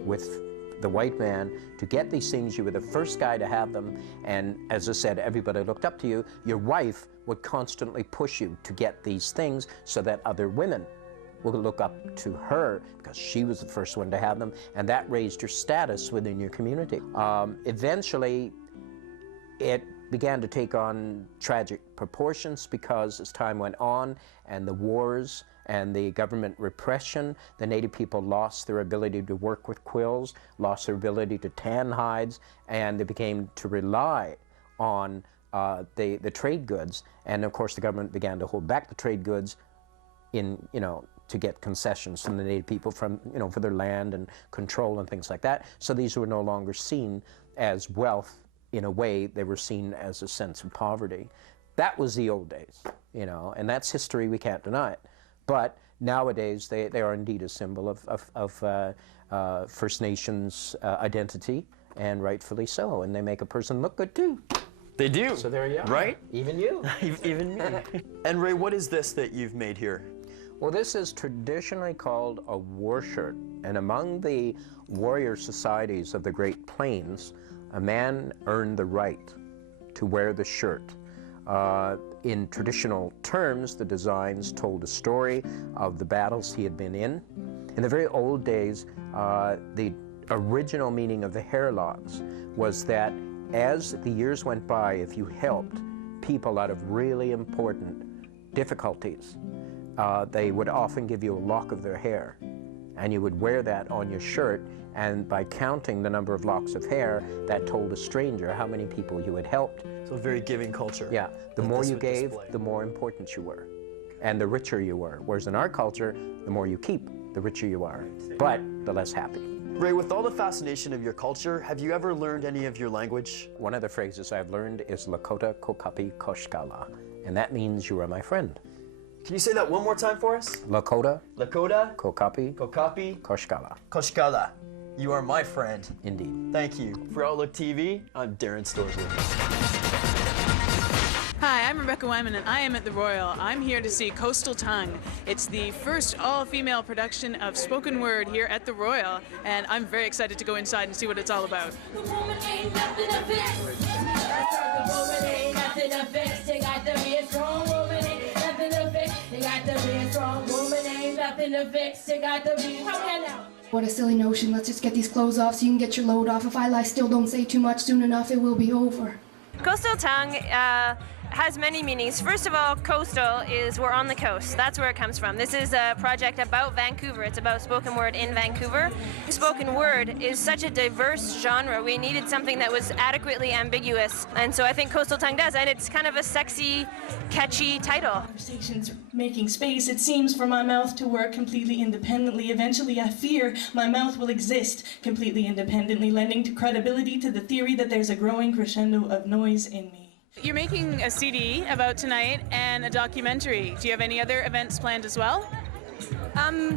with the white man to get these things. You were the first guy to have them, and as I said, everybody looked up to you. Your wife would constantly push you to get these things so that other women would look up to her because she was the first one to have them, and that raised your status within your community. Eventually, it began to take on tragic proportions because as time went on and the wars and the government repression, the native people lost their ability to work with quills, lost their ability to tan hides, and they began to rely on the trade goods. And of course, the government began to hold back the trade goods in, to get concessions from the native people from, for their land and control and things like that. So these were no longer seen as wealth. In a way, they were seen as a sense of poverty. That was the old days, and that's history, we can't deny it. But nowadays, they are indeed a symbol of First Nations identity, and rightfully so, and they make a person look good too. They do. So there you are. Right? Even you. Even me. And Ray, what is this that you've made here? Well, this is traditionally called a war shirt, and among the warrior societies of the Great Plains, a man earned the right to wear the shirt. In traditional terms, the designs told a story of the battles he had been in. In the very old days, the original meaning of the hair locks was that as the years went by, if you helped people out of really important difficulties, they would often give you a lock of their hair, and you would wear that on your shirt, and by counting the number of locks of hair, that told a stranger how many people you had helped. So a very giving culture. Yeah, the that more this you would gave, display. the more important you were, and the richer you were. Whereas in our culture, the more you keep, the richer you are, but the less happy. Ray, with all the fascination of your culture, have you ever learned any of your language? One of the phrases I've learned is Lakota Kokapi Koshkala, and that means you are my friend. Can you say that one more time for us? Lakota Lakota Kokapi Koshkala. Koshkala. You are my friend. Indeed. Thank you. For Outlook TV, I'm Darren Storsley. Hi, I'm Rebecca Wyman, and I am at the Royal. I'm here to see Coastal Tongue. It's the first all-female production of spoken word here at the Royal, and I'm very excited to go inside and see what it's all about. The woman ain't nothing to fix. The woman ain't nothing to fix. They got to be a strong woman, ain't nothing to fix. They got to be a strong woman, ain't nothing to fix. They got to be. How can now? What a silly notion. Let's just get these clothes off so you can get your load off. If I lie still, don't say too much. Soon enough, it will be over. Coastal Tongue has many meanings. First of all, coastal is we're on the coast. That's where it comes from. This is a project about Vancouver. It's about spoken word in Vancouver. Spoken word is such a diverse genre. We needed something that was adequately ambiguous. And so I think Coastal Tongue does. And it's kind of a sexy, catchy title. Conversations making space, it seems, for my mouth to work completely independently. Eventually, I fear my mouth will exist completely independently, lending credibility to the theory that there's a growing crescendo of noise in me. You're making a CD about tonight and a documentary. Do you have any other events planned as well?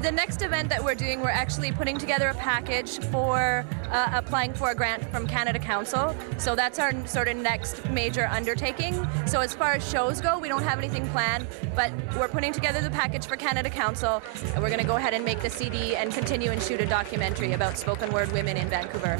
The next event that we're doing, we're actually putting together a package for applying for a grant from Canada Council. So that's our sort of next major undertaking. So as far as shows go, we don't have anything planned, but we're putting together the package for Canada Council, and we're going to go ahead and make the CD and continue and shoot a documentary about spoken word women in Vancouver.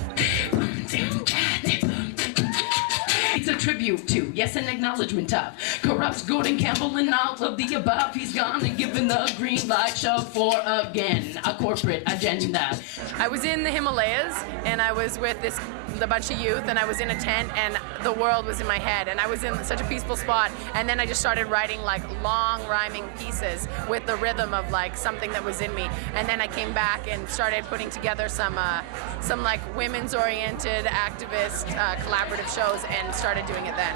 It's a tribute to, yes, an acknowledgement of corrupts Gordon Campbell and all of the above. He's gone and given the green light show for, again, a corporate agenda. I was in the Himalayas, and I was with a bunch of youth, and I was in a tent, and the world was in my head, and I was in such a peaceful spot, and then I just started writing like long rhyming pieces with the rhythm of like something that was in me, and then I came back and started putting together some like women's oriented activist collaborative shows and started doing it then.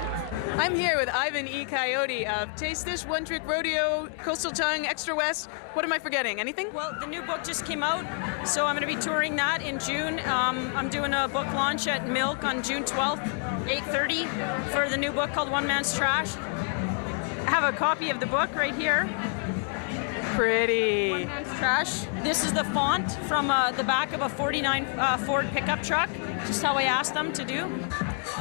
I'm here with Ivan E. Coyote of Taste This, One Trick Rodeo, Coastal Tongue, Extra West. What am I forgetting? Anything? Well, the new book just came out, so I'm going to be touring that in June. I'm doing a book launch at Milk on June 12th, 8:30, for the new book called One Man's Trash. I have a copy of the book right here. Pretty. One Man's Trash. This is the font from the back of a 49 Ford pickup truck, just how I asked them to do.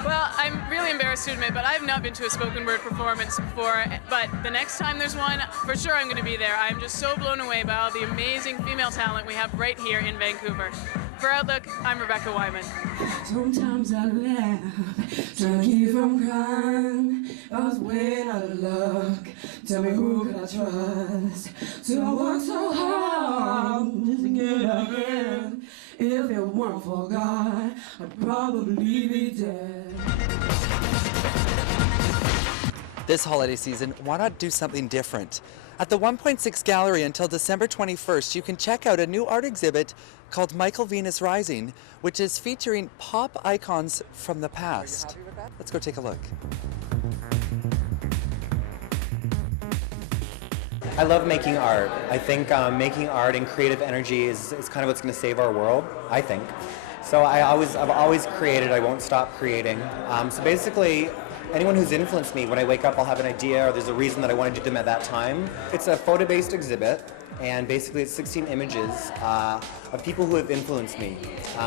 Well, I'm really embarrassed to admit, but I've not been to a spoken word performance before, but the next time there's one, for sure I'm going to be there. I'm just so blown away by all the amazing female talent we have right here in Vancouver. For Outlook, I'm Rebecca Wyman. Sometimes I laugh, trying to keep from crying. I was way out of luck. Tell me who could I trust? So I worked so hard just to get again. If it weren't for God, I'd probably be dead. This holiday season, why not do something different? At the 1.6 Gallery until December 21st, you can check out a new art exhibit called Michael Venus Rising, which is featuring pop icons from the past. Let's go take a look. I love making art. I think making art and creative energy is kind of what's going to save our world, I think. So I've always created, I won't stop creating. So basically, anyone who's influenced me, when I wake up I'll have an idea or there's a reason that I want to do them at that time. It's a photo-based exhibit, and basically it's 16 images of people who have influenced me.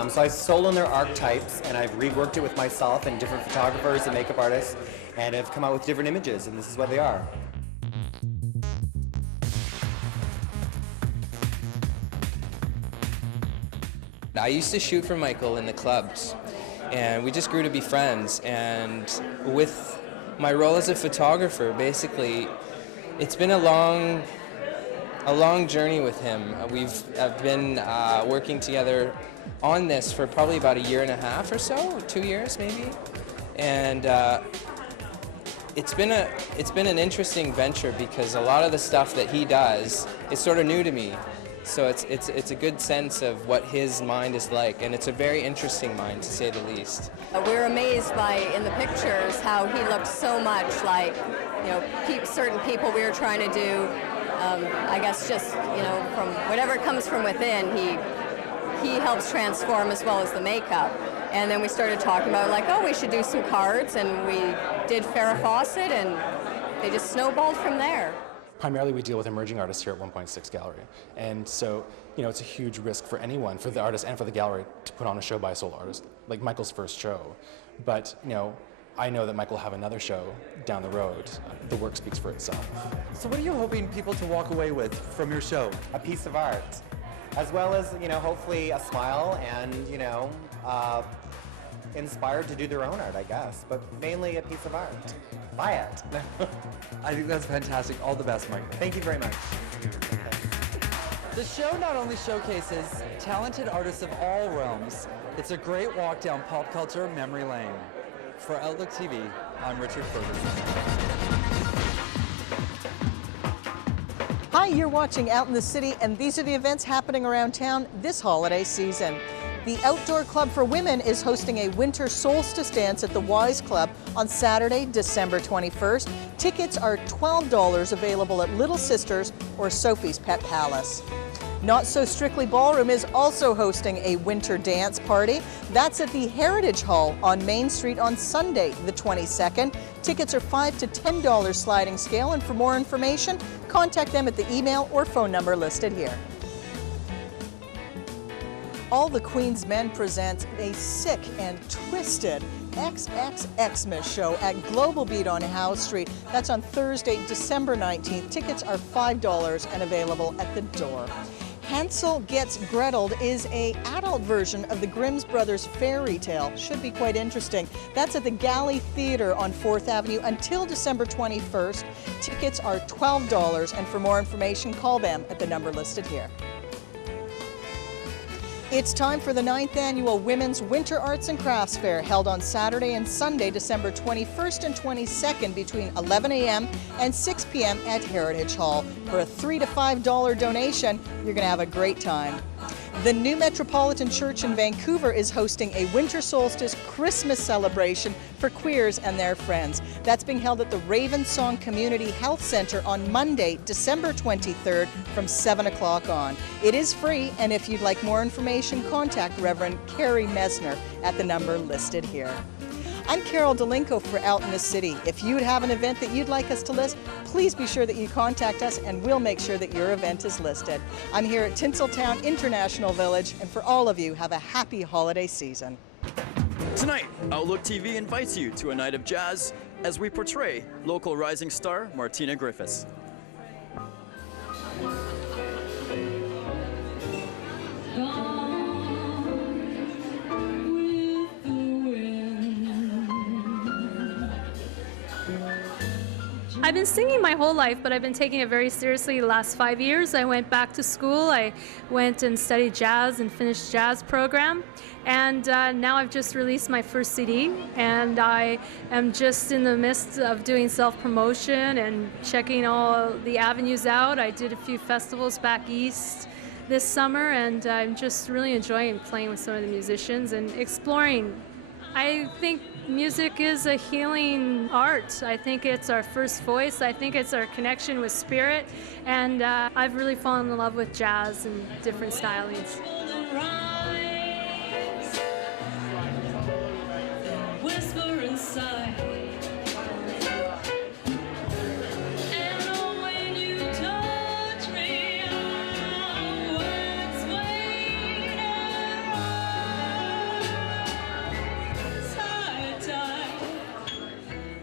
So I've stolen their archetypes and I've reworked it with myself and different photographers and makeup artists, and have come out with different images, and this is what they are. I used to shoot for Michael in the clubs, and we just grew to be friends. And with my role as a photographer, basically, it's been a long journey with him. I've been working together on this for probably about a year and a half or so, 2 years maybe. and it's been an interesting venture because a lot of the stuff that he does is sort of new to me. So it's a good sense of what his mind is like, and it's a very interesting mind, to say the least. We're amazed by, in the pictures, how he looked so much like, certain people we were trying to do. I guess just, from whatever comes from within, he helps transform as well as the makeup. And then we started talking about, like, oh, we should do some cards, and we did Farrah Fawcett, and they just snowballed from there. Primarily, we deal with emerging artists here at 1.6 Gallery, and so it's a huge risk for anyone, for the artist and for the gallery, to put on a show by a solo artist, like Michael's first show. But I know that Michael will have another show down the road. The work speaks for itself. So what are you hoping people to walk away with from your show? A piece of art, as well as hopefully a smile and inspired to do their own art, I guess, but mainly a piece of art. Buy it. I think that's fantastic. All the best, Michael. Thank you very much. The show not only showcases talented artists of all realms, it's a great walk down pop culture memory lane. For Outlook TV, I'm Richard Ferguson. Hi, you're watching Out in the City, and these are the events happening around town this holiday season. The Outdoor Club for Women is hosting a winter solstice dance at the Wise Club on Saturday, December 21st. Tickets are $12 available at Little Sisters or Sophie's Pet Palace. Not So Strictly Ballroom is also hosting a winter dance party. That's at the Heritage Hall on Main Street on Sunday, the 22nd. Tickets are $5 to $10 sliding scale, and for more information, contact them at the email or phone number listed here. All the Queen's Men presents a sick and twisted XXXmas show at Global Beat on Howe Street. That's on Thursday, December 19th. Tickets are $5 and available at the door. Hansel Gets Greteled is an adult version of the Grimm's Brothers fairy tale. Should be quite interesting. That's at the Galley Theatre on 4th Avenue until December 21st. Tickets are $12, and for more information, call them at the number listed here. It's time for the 9th Annual Women's Winter Arts and Crafts Fair, held on Saturday and Sunday, December 21st and 22nd between 11 a.m. and 6 p.m. at Heritage Hall. For a $3 to $5 donation, you're going to have a great time. The New Metropolitan Church in Vancouver is hosting a winter solstice Christmas celebration for queers and their friends. That's being held at the Raven Song Community Health Center on Monday, December 23rd from 7 o'clock on. It is free, and if you'd like more information, contact Reverend Carrie Mesner at the number listed here. I'm Carol Delinko for Out in the City. If you have an event that you'd like us to list, please be sure that you contact us and we'll make sure that your event is listed. I'm here at Tinseltown International Village, and for all of you, have a happy holiday season. Tonight, Outlook TV invites you to a night of jazz as we portray local rising star Martina Griffiths. I've been singing my whole life, but I've been taking it very seriously the last 5 years. I went back to school. I went and studied jazz and finished jazz program. And now I've just released my first CD, and I am just in the midst of doing self-promotion and checking all the avenues out. I did a few festivals back east this summer, and I'm just really enjoying playing with some of the musicians and exploring. I think music is a healing art. I think it's our first voice. I think it's our connection with spirit. And I've really fallen in love with jazz and different stylings. Whisper inside.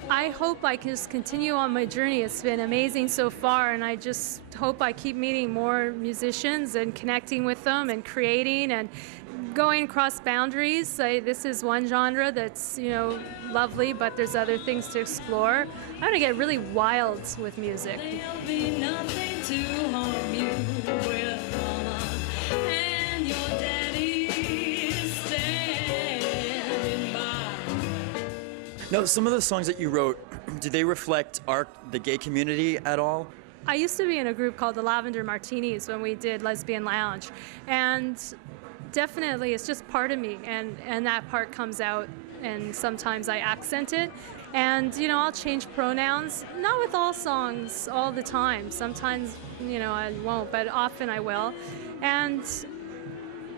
I hope I can just continue on my journey. It's been amazing so far, and I just hope I keep meeting more musicians and connecting with them and creating and going across boundaries. This is one genre that's, lovely, but there's other things to explore. I'm going to get really wild with music. There'll be nothing to harm you with, mama, and your daddy standing by. No, some of the songs that you wrote, do they reflect the gay community at all? I used to be in a group called the Lavender Martinis when we did Lesbian Lounge, and definitely it's just part of me, and that part comes out, and sometimes I accent it, and I'll change pronouns, not with all songs all the time. Sometimes I won't, but often I will. And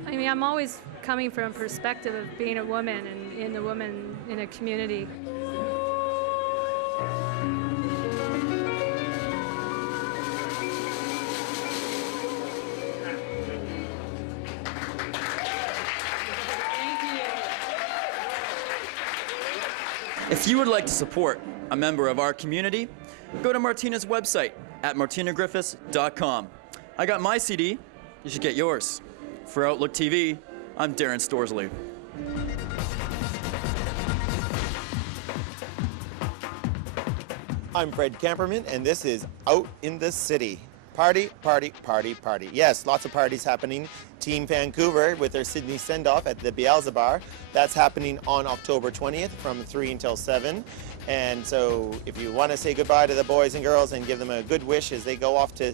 I mean, I'm always coming from a perspective of being a woman and in a woman in a community. If you would like to support a member of our community, go to Martina's website at martinagriffiths.com. I got my CD, you should get yours. For Outlook TV, I'm Darren Storsley. I'm Fred Camperman, and this is Out in the City. Party, party, party, party. Yes, lots of parties happening. Team Vancouver with their Sydney send-off at the Beelzebub. That's happening on October 20th from 3 until 7. And so if you want to say goodbye to the boys and girls and give them a good wish as they go off to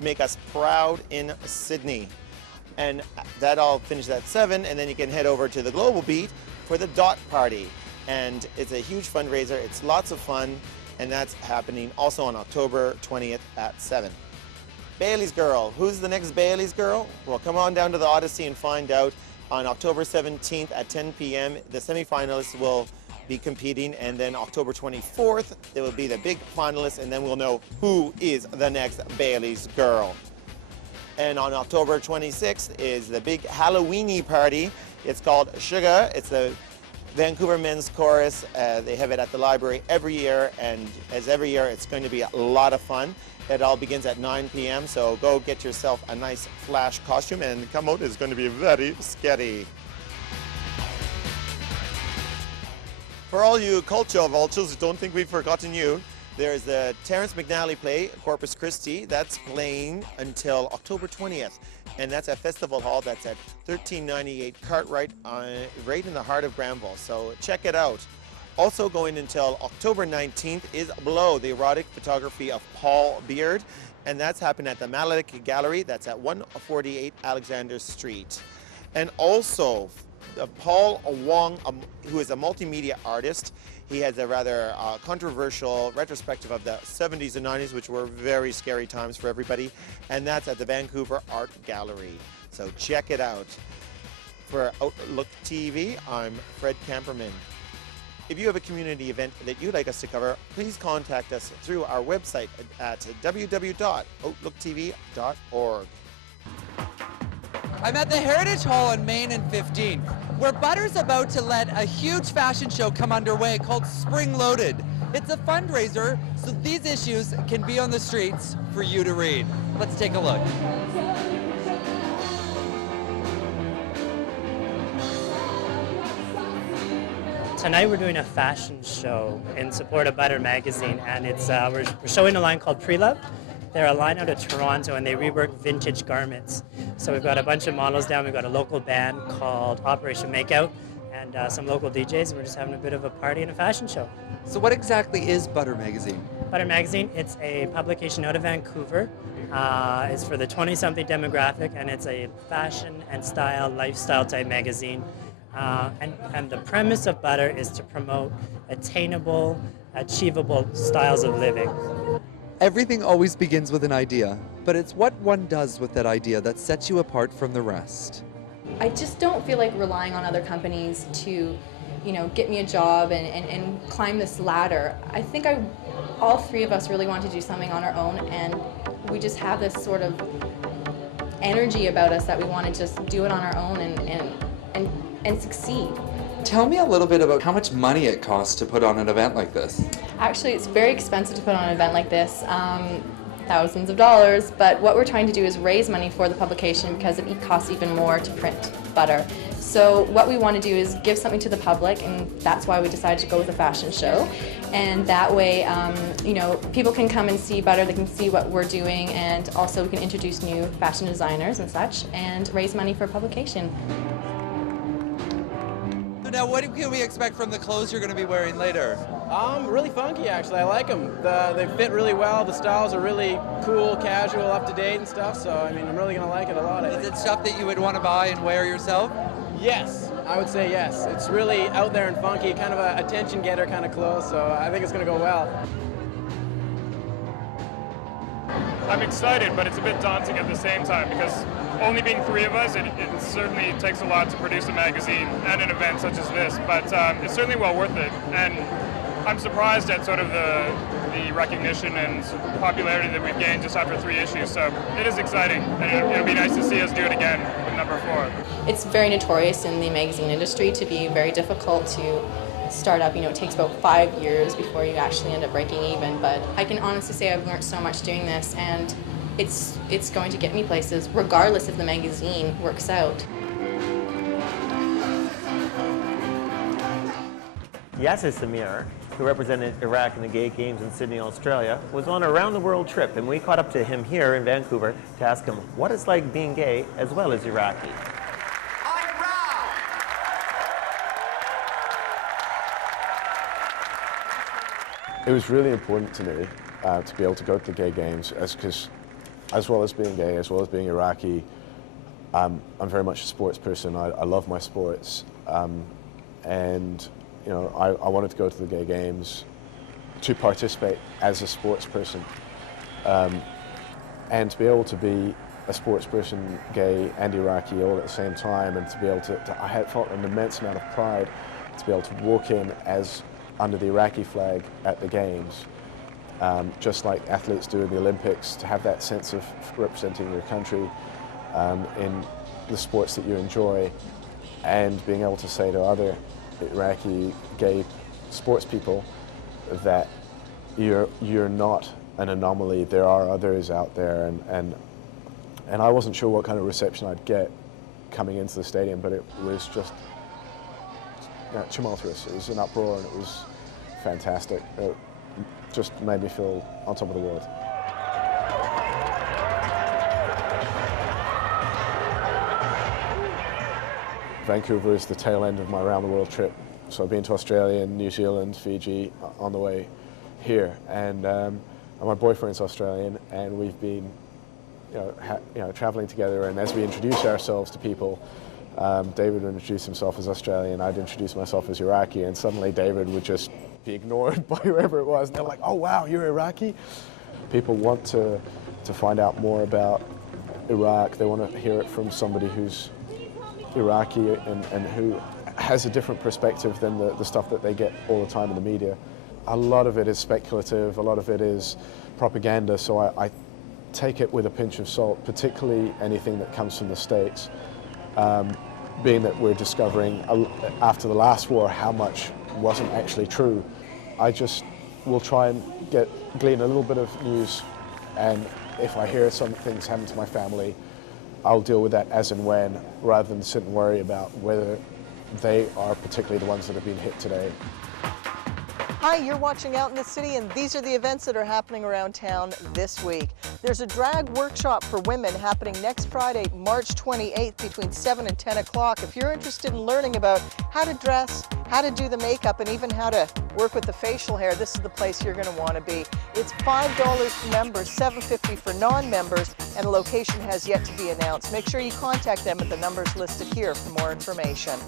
make us proud in Sydney. And that all finishes at 7, and then you can head over to the Global Beat for the Dot Party. And it's a huge fundraiser. It's lots of fun, and that's happening also on October 20th at 7. Bailey's Girl. Who's the next Bailey's Girl? Well, come on down to the Odyssey and find out. On October 17th at 10 p.m., the semifinalists will be competing, and then October 24th, there will be the big finalists, and then we'll know who is the next Bailey's Girl. And on October 26th is the big Halloweeny party. It's called Sugar. It's the Vancouver Men's Chorus. They have it at the library every year, and as every year, it's going to be a lot of fun. It all begins at 9 p.m., so go get yourself a nice Flash costume and come out. It's going to be very scary. For all you culture vultures who don't think we've forgotten you, there's the Terrence McNally play, Corpus Christi. That's playing until October 20th, and that's at Festival Hall. That's at 1398 Cartwright, right in the heart of Granville, so check it out. Also going until October 19th is Blow, the erotic photography of Paul Beard, and that's happening at the Malik Gallery. That's at 148 Alexander Street. And also, Paul Wong, who is a multimedia artist, he has a rather controversial retrospective of the 70s and 90s, which were very scary times for everybody, and that's at the Vancouver Art Gallery. So check it out. For Outlook TV, I'm Fred Camperman. If you have a community event that you'd like us to cover, please contact us through our website at www.outlooktv.org. I'm at the Heritage Hall on Main and 15, where Butter's about to let a huge fashion show come underway called Spring Loaded. It's a fundraiser, so these issues can be on the streets for you to read. Let's take a look. Tonight we're doing a fashion show in support of Butter Magazine, and it's we're showing a line called Pre-Love. They're a line out of Toronto, and they rework vintage garments. So we've got a bunch of models down. We've got a local band called Operation Makeout, and some local DJs. We're just having a bit of a party and a fashion show. So what exactly is Butter Magazine? Butter Magazine, it's a publication out of Vancouver. It's for the 20-something demographic, and it's a fashion and style, lifestyle type magazine. And the premise of Butter is to promote attainable, achievable styles of living. Everything always begins with an idea, but it's what one does with that idea that sets you apart from the rest. I just don't feel like relying on other companies to, get me a job and climb this ladder. I think all three of us really want to do something on our own, and we just have this sort of energy about us that we want to just do it on our own and succeed. Tell me a little bit about how much money it costs to put on an event like this. Actually, it's very expensive to put on an event like this, thousands of dollars, but what we're trying to do is raise money for the publication because it costs even more to print Butter. So what we want to do is give something to the public, and that's why we decided to go with a fashion show. And that way, people can come and see Butter, they can see what we're doing, and also we can introduce new fashion designers and such, and raise money for publication. Now, what can we expect from the clothes you're going to be wearing later? Really funky, actually. I like them. They fit really well. The styles are really cool, casual, up to date and stuff. So, I mean, I'm really going to like it a lot. Is it stuff that you would want to buy and wear yourself? Yes, I would say yes. It's really out there and funky, kind of a attention getter kind of clothes. So I think it's going to go well. I'm excited, but it's a bit daunting at the same time because only being 3 of us, it certainly takes a lot to produce a magazine and an event such as this, but it's certainly well worth it. And I'm surprised at sort of the recognition and popularity that we've gained just after 3 issues, so it is exciting, and it'll be nice to see us do it again with number 4. It's very notorious in the magazine industry to be very difficult to start up. You know, it takes about 5 years before you actually end up breaking even, but I can honestly say I've learned so much doing this, and it's going to get me places regardless if the magazine works out. Yasser Samir, who represented Iraq in the Gay Games in Sydney, Australia, was on a round-the-world trip, and we caught up to him here in Vancouver to ask him what it's like being gay as well as Iraqi. It was really important to me to be able to go to the Gay Games, because as well as being gay, as well as being Iraqi, I'm very much a sports person. I love my sports, and you know, I wanted to go to the Gay Games to participate as a sports person, and to be able to be a sports person, gay and Iraqi all at the same time, and to be able to I had felt an immense amount of pride to be able to walk in as under the Iraqi flag at the Games, just like athletes do in the Olympics, to have that sense of representing your country in the sports that you enjoy, and being able to say to other Iraqi gay sports people that you're not an anomaly. There are others out there, and I wasn't sure what kind of reception I'd get coming into the stadium, but it was just tumultuous. It was an uproar, and it was fantastic. It just made me feel on top of the world. Vancouver is the tail end of my round-the-world trip. So I've been to Australia and New Zealand, Fiji on the way here, and my boyfriend's Australian, and we've been, traveling together. And as we introduce ourselves to people, David would introduce himself as Australian, I'd introduce myself as Iraqi, and suddenly David would just be ignored by whoever it was. And they're like, "Oh wow, you're Iraqi?" People want to find out more about Iraq. They want to hear it from somebody who's Iraqi and who has a different perspective than the stuff that they get all the time in the media. A lot of it is speculative, a lot of it is propaganda, so I take it with a pinch of salt, particularly anything that comes from the States, being that we're discovering after the last war how much wasn't actually true. I just will try and glean a little bit of news, and if I hear some things happen to my family, I'll deal with that as and when, rather than sit and worry about whether they are particularly the ones that have been hit today. Hi, you're watching Out in the City, and these are the events that are happening around town this week. There's a drag workshop for women happening next Friday, March 28th, between 7 and 10 o'clock. If you're interested in learning about how to dress, how to do the makeup, and even how to work with the facial hair, this is the place you're going to want to be. It's $5 for members, $7.50 for non-members, and the location has yet to be announced. Make sure you contact them at the numbers listed here for more information.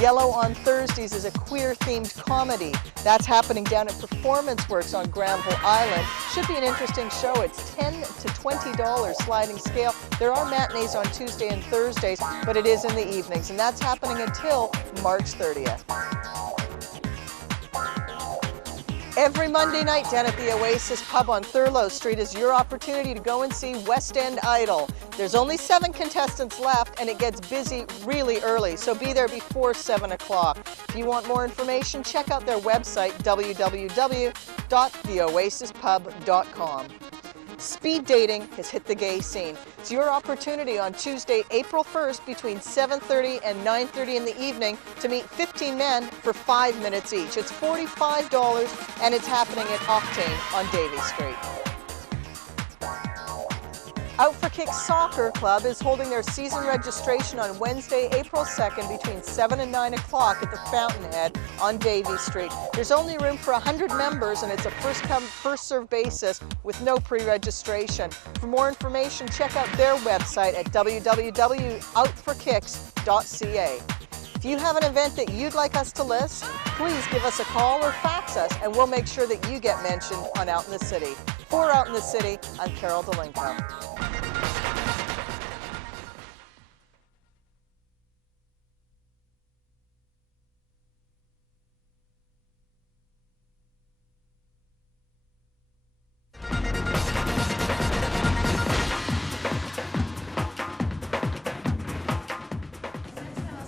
Yellow on Thursdays is a queer-themed comedy. That's happening down at Performance Works on Granville Island. Should be an interesting show. It's $10 to $20 sliding scale. There are matinees on Tuesday and Thursdays, but it is in the evenings, and that's happening until March 30th. Every Monday night down at the Oasis Pub on Thurlow Street is your opportunity to go and see West End Idol. There's only 7 contestants left, and it gets busy really early, so be there before 7 o'clock. If you want more information, check out their website, www.theoasispub.com. Speed dating has hit the gay scene. It's your opportunity on Tuesday, April 1st between 7:30 and 9:30 in the evening to meet 15 men for 5 minutes each. It's $45 and it's happening at Octane on Davie Street. Out for Kicks Soccer Club is holding their season registration on Wednesday, April 2nd between 7 and 9 o'clock at the Fountainhead on Davie Street. There's only room for 100 members and it's a first-come, first-served basis with no pre-registration. For more information, check out their website at www.outforkicks.ca. If you have an event that you'd like us to list, please give us a call or fax us and we'll make sure that you get mentioned on Out in the City. For Out in the City, I'm Carol Delinko.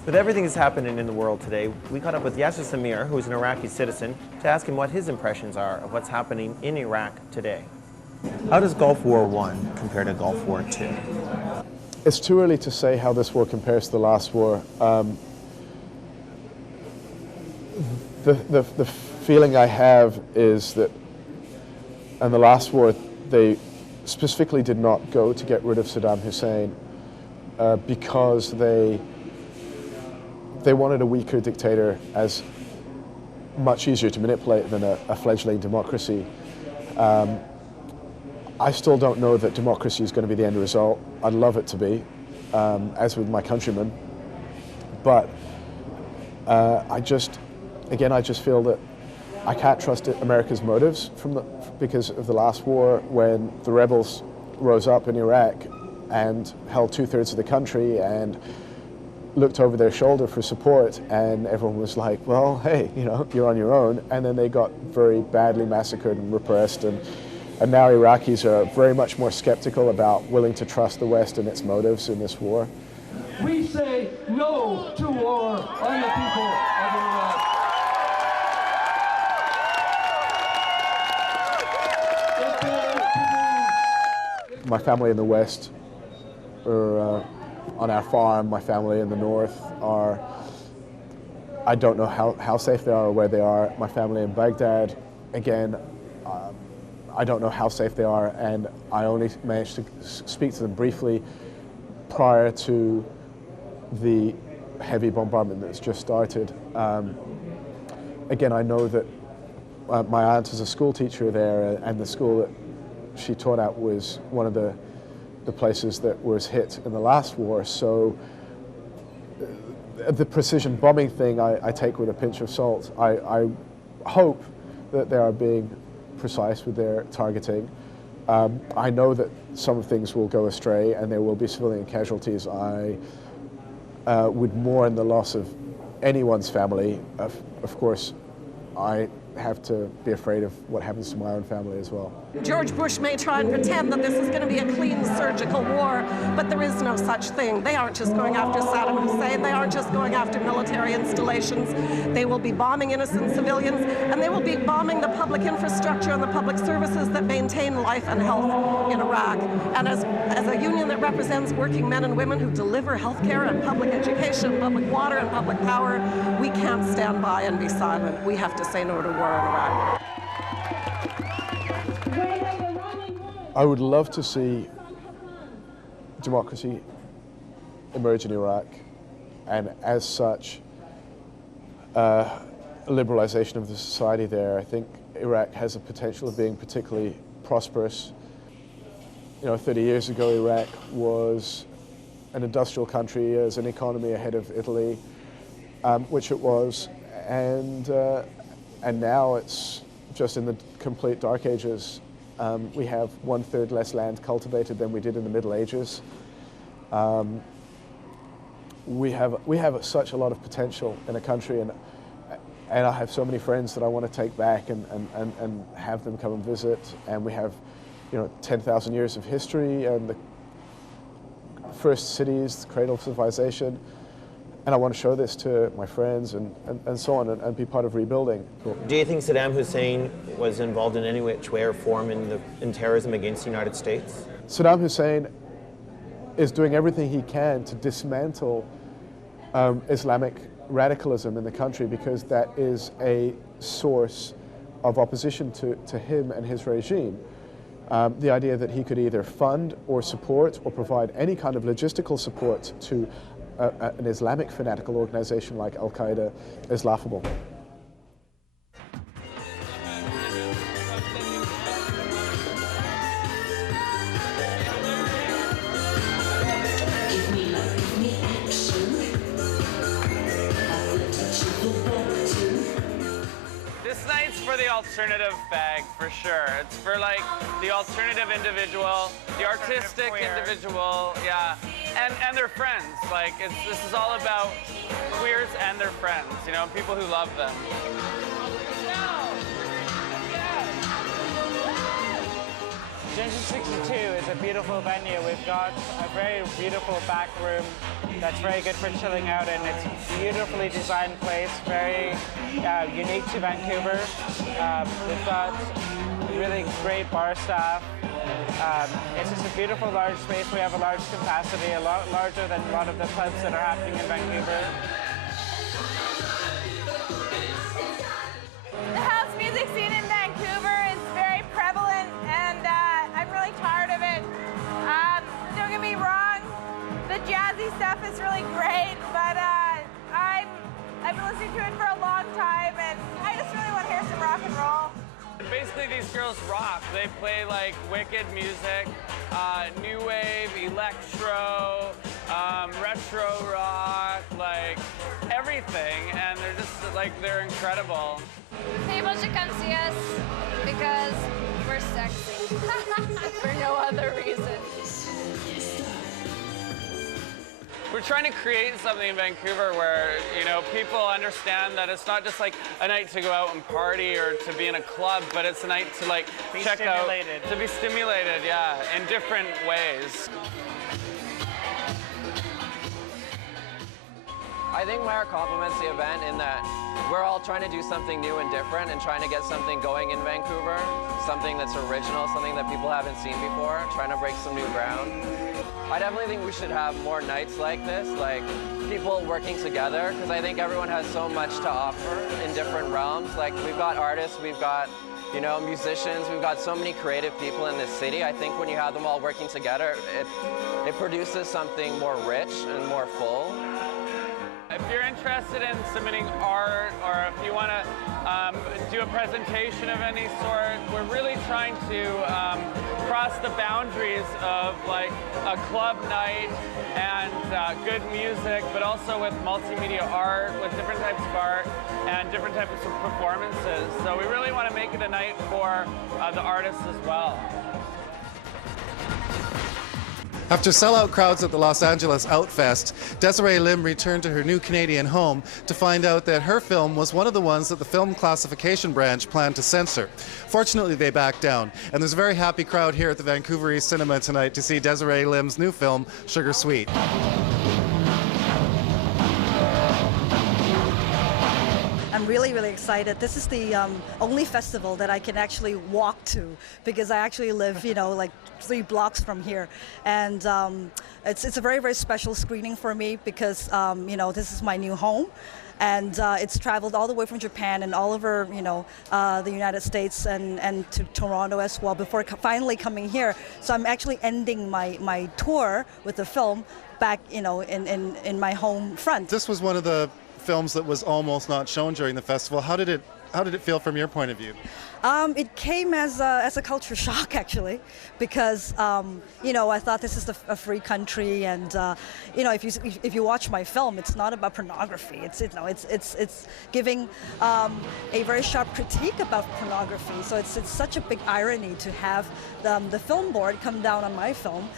With everything that's happening in the world today, we caught up with Yasser Samir, who is an Iraqi citizen, to ask him what his impressions are of what's happening in Iraq today. How does Gulf War I compare to Gulf War II? It's too early to say how this war compares to the last war. The feeling I have is that in the last war, they specifically did not go to get rid of Saddam Hussein because they wanted a weaker dictator as much easier to manipulate than a fledgling democracy. I still don't know that democracy is going to be the end result. I'd love it to be, as with my countrymen. But I just feel that I can't trust America's motives because of the last war when the rebels rose up in Iraq and held 2/3 of the country and looked over their shoulder for support, and everyone was like, well, hey, you're on your own. And then they got very badly massacred and repressed, and now Iraqis are very much more skeptical about willing to trust the West and its motives in this war. We say no to war on the people of Iraq. My family in the West are on our farm. My family in the North are, I don't know how safe they are or where they are. My family in Baghdad, again, I don't know how safe they are, and I only managed to speak to them briefly prior to the heavy bombardment that's just started. Again, I know that my aunt is a school teacher there, and the school that she taught at was one of the places that was hit in the last war. So the precision bombing thing I take with a pinch of salt. I hope that they are being precise with their targeting. I know that some things will go astray and there will be civilian casualties. I would mourn the loss of anyone's family. Of course, I have to be afraid of what happens to my own family as well. George Bush may try and pretend that this is going to be a clean surgical war, but there is no such thing. They aren't just going after Saddam Hussein. They aren't just going after military installations. They will be bombing innocent civilians, and they will be bombing the public infrastructure and the public services that maintain life and health in Iraq. And as a union that represents working men and women who deliver health care and public education, public water and public power, we can't stand by and be silent. We have to say no to war in Iraq. I would love to see democracy emerge in Iraq, and as such, a liberalization of the society there. I think Iraq has a potential of being particularly prosperous. 30 years ago, Iraq was an industrial country, as an economy ahead of Italy, which it was, and now it's just in the complete dark ages. We have 1/3 less land cultivated than we did in the Middle Ages. We have such a lot of potential in a country, and I have so many friends that I want to take back and have them come and visit. And we have, 10,000 years of history and the first cities, the cradle of civilization. And I want to show this to my friends and so on, and be part of rebuilding. Do you think Saddam Hussein was involved in any which way or form in terrorism against the United States? Saddam Hussein is doing everything he can to dismantle Islamic radicalism in the country, because that is a source of opposition to him and his regime. the idea that he could either fund or support or provide any kind of logistical support to an Islamic fanatical organization like Al-Qaeda is laughable. This night's for the alternative bag, for sure. It's for like the alternative individual, the artistic individual, yeah, and their friends. Like this is all about queers and their friends, you know, people who love them. Ginger 62 is a beautiful venue. We've got a very beautiful back room that's very good for chilling out in. It's a beautifully designed place, very unique to Vancouver. We've got really great bar staff. It's just a beautiful large space. We have a large capacity, a lot larger than a lot of the clubs that are happening in Vancouver. The house music scene in Vancouver is very prevalent, and I'm really tired of it. Don't get me wrong, the jazzy stuff is really great, but I've been listening to it for a long time, and I just really want to hear some rock and roll. Basically, these girls rock. They play like wicked music, new wave, electro, retro rock, like everything, and they're just like, they're incredible. People should come see us because we're sexy. For no other reason. We're trying to create something in Vancouver where, you know, people understand that it's not just like a night to go out and party or to be in a club, but it's a night to like check out, to be stimulated, yeah, in different ways. I think Meyer complements the event in that we're all trying to do something new and different and trying to get something going in Vancouver, something that's original, something that people haven't seen before, trying to break some new ground. I definitely think we should have more nights like this, like people working together, because I think everyone has so much to offer in different realms. Like we've got artists, we've got, you know, musicians, we've got so many creative people in this city. I think when you have them all working together, it produces something more rich and more full. If you're interested in submitting art, or if you want to do a presentation of any sort, we're really trying to cross the boundaries of like a club night and good music, but also with multimedia art, with different types of art and different types of performances. So we really want to make it a night for the artists as well. After sellout crowds at the Los Angeles Outfest, Desiree Lim returned to her new Canadian home to find out that her film was one of the ones that the film classification branch planned to censor. Fortunately, they backed down, and there's a very happy crowd here at the Vancouver East Cinema tonight to see Desiree Lim's new film, Sugar Sweet. I'm really, really excited. This is the only festival that I can actually walk to because I actually live, you know, like 3 blocks from here. And it's a very, very special screening for me because, you know, this is my new home. And it's traveled all the way from Japan and all over, you know, the United States and to Toronto as well before finally coming here. So I'm actually ending my tour with the film back, you know, in my home front. This was one of the films that was almost not shown during the festival. How did it feel from your point of view? It came as a culture shock, actually, because you know, I thought this is a free country, and you know, if you watch my film, it's not about pornography. It's giving a very sharp critique about pornography. So it's such a big irony to have the film board come down on my film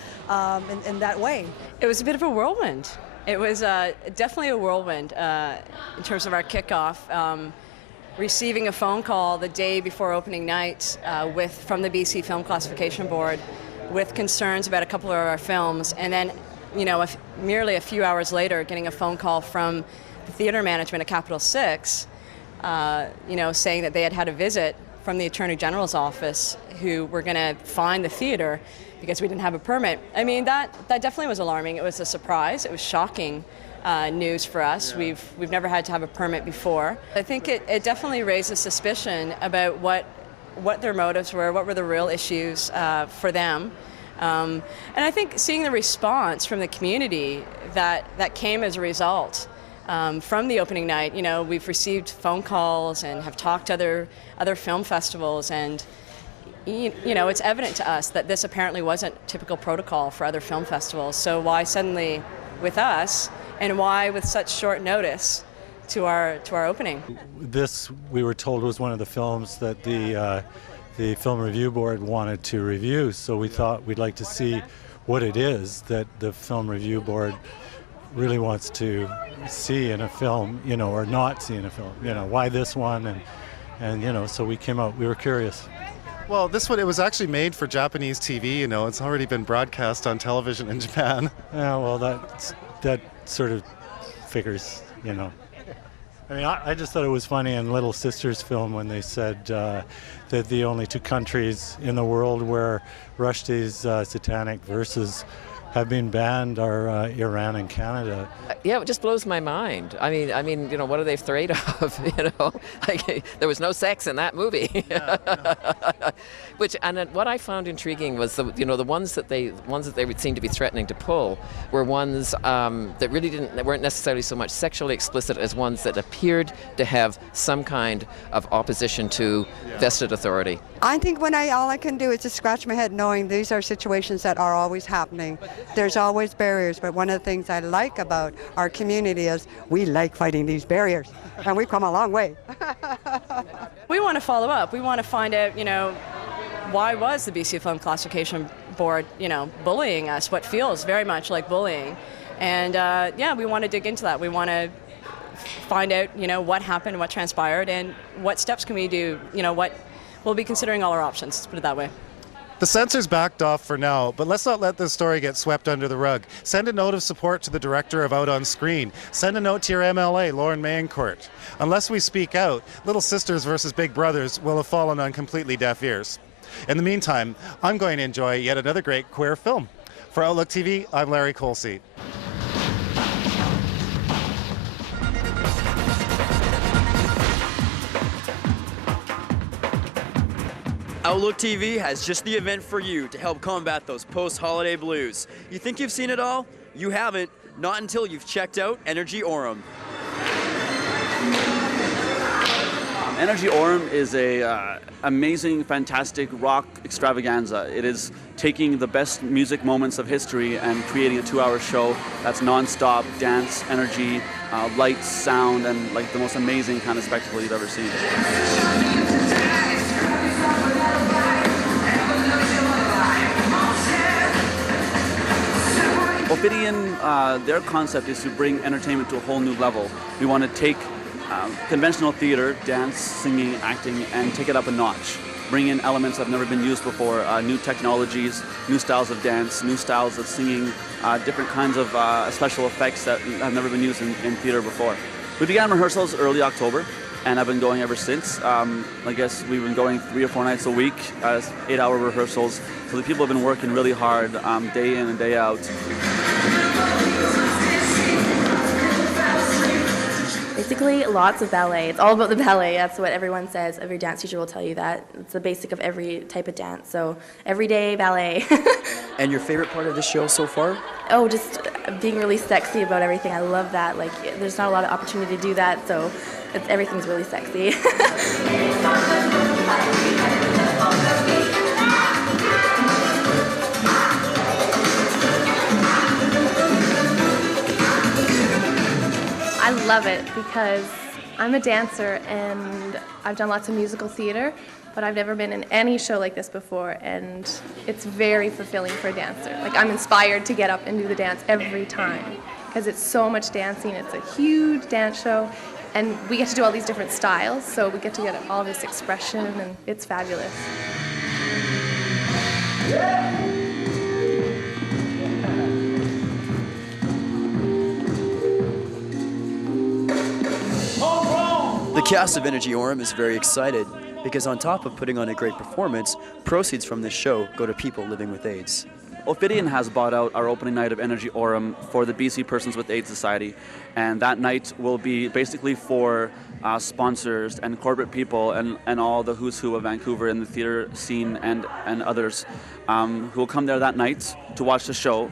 in that way. It was a bit of a whirlwind. It was definitely a whirlwind in terms of our kickoff. Receiving a phone call the day before opening night from the BC Film Classification Board with concerns about a couple of our films, and then, you know, merely a few hours later, getting a phone call from the theater management at Capital 6, you know, saying that they had a visit from the Attorney General's office who were going to fine the theater because we didn't have a permit. I mean, that definitely was alarming. It was a surprise. It was shocking news for us. Yeah. We've never had to have a permit before. I think it definitely raises suspicion about what what their motives were, what were the real issues for them. And I think seeing the response from the community that came as a result from the opening night, you know, we've received phone calls and have talked to other film festivals, and you know, it's evident to us that this apparently wasn't typical protocol for other film festivals. So why suddenly with us, and why with such short notice to our opening? This, we were told, was one of the films that the Film Review Board wanted to review, so we thought we'd like to see what it is that the Film Review Board really wants to see in a film, you know, or not see in a film. You know, why this one, and you know, so we came out, we were curious. Well, this one, it was actually made for Japanese TV, you know, it's already been broadcast on television in Japan. Yeah, well, that sort of figures, you know. I mean, I just thought it was funny in Little Sisters film when they said that the only two countries in the world where Rushdie's satanic verses have been banned are Iran and Canada. Yeah, it just blows my mind. I mean, you know, what are they afraid of? You know, like there was no sex in that movie. Which, and what I found intriguing was the ones that they would seem to be threatening to pull were ones that really weren't necessarily so much sexually explicit as ones that appeared to have some kind of opposition to vested authority. I think all I can do is just scratch my head knowing these are situations that are always happening. There's always barriers, but one of the things I like about our community is we like fighting these barriers, and we've come a long way. We want to follow up. We want to find out, you know, why was the BC Film Classification Board, you know, bullying us, what feels very much like bullying. And yeah, we want to dig into that. We want to find out, you know, what happened, what transpired, and what steps can we do, you know, we'll be considering all our options, let's put it that way. The censors backed off for now, but let's not let this story get swept under the rug. Send a note of support to the director of Out on Screen. Send a note to your MLA, Lauren Mayencourt. Unless we speak out, Little Sisters versus Big Brothers will have fallen on completely deaf ears. In the meantime, I'm going to enjoy yet another great queer film. For Outlook TV, I'm Larry Colsey. Outlook TV has just the event for you to help combat those post-holiday blues. You think you've seen it all? You haven't, not until you've checked out Energy Aurum. Energy Aurum is a amazing, fantastic rock extravaganza. It is taking the best music moments of history and creating a 2-hour show that's non-stop dance, energy, lights, sound, and like the most amazing kind of spectacle you've ever seen. Ophidian, their concept is to bring entertainment to a whole new level. We want to take conventional theater, dance, singing, acting, and take it up a notch. Bring in elements that have never been used before, new technologies, new styles of dance, new styles of singing, different kinds of special effects that have never been used in theater before. We began rehearsals early October, and I've been going ever since. I guess we've been going 3 or 4 nights a week, 8-hour rehearsals. So the people have been working really hard, day in and day out. Basically, lots of ballet. It's all about the ballet. That's what everyone says. Every dance teacher will tell you that. It's the basic of every type of dance. So every day, ballet. And your favorite part of the show so far? Oh, just being really sexy about everything. I love that. Like, there's not a lot of opportunity to do that, so everything's really sexy. I love it because I'm a dancer and I've done lots of musical theater, but I've never been in any show like this before, and it's very fulfilling for a dancer. Like, I'm inspired to get up and do the dance every time because it's so much dancing. It's a huge dance show, and we get to do all these different styles, so we get to get all this expression, and it's fabulous. The cast of Energy Aurum is very excited because on top of putting on a great performance, proceeds from this show go to people living with AIDS. Ophidian has bought out our opening night of Energy Aurum for the BC Persons with AIDS Society, and that night will be basically for sponsors and corporate people and all the who's who of Vancouver in the theater scene and others who will come there that night to watch the show,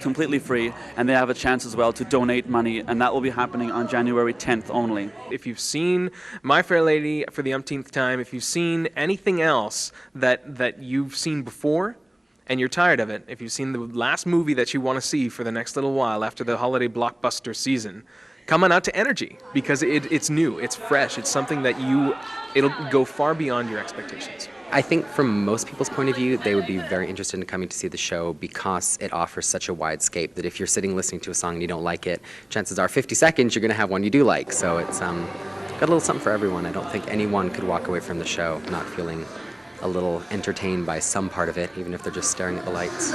completely free, and they have a chance as well to donate money, and that will be happening on January 10th only. If you've seen My Fair Lady for the umpteenth time, if you've seen anything else that you've seen before, and you're tired of it, if you've seen the last movie that you want to see for the next little while after the holiday blockbuster season, come on out to Energy, because it's new, it's fresh, it's something that it'll go far beyond your expectations. I think from most people's point of view, they would be very interested in coming to see the show because it offers such a wide scape that if you're sitting listening to a song and you don't like it, chances are 50 seconds you're going to have one you do like. So it's got a little something for everyone. I don't think anyone could walk away from the show not feeling a little entertained by some part of it, even if they're just staring at the lights.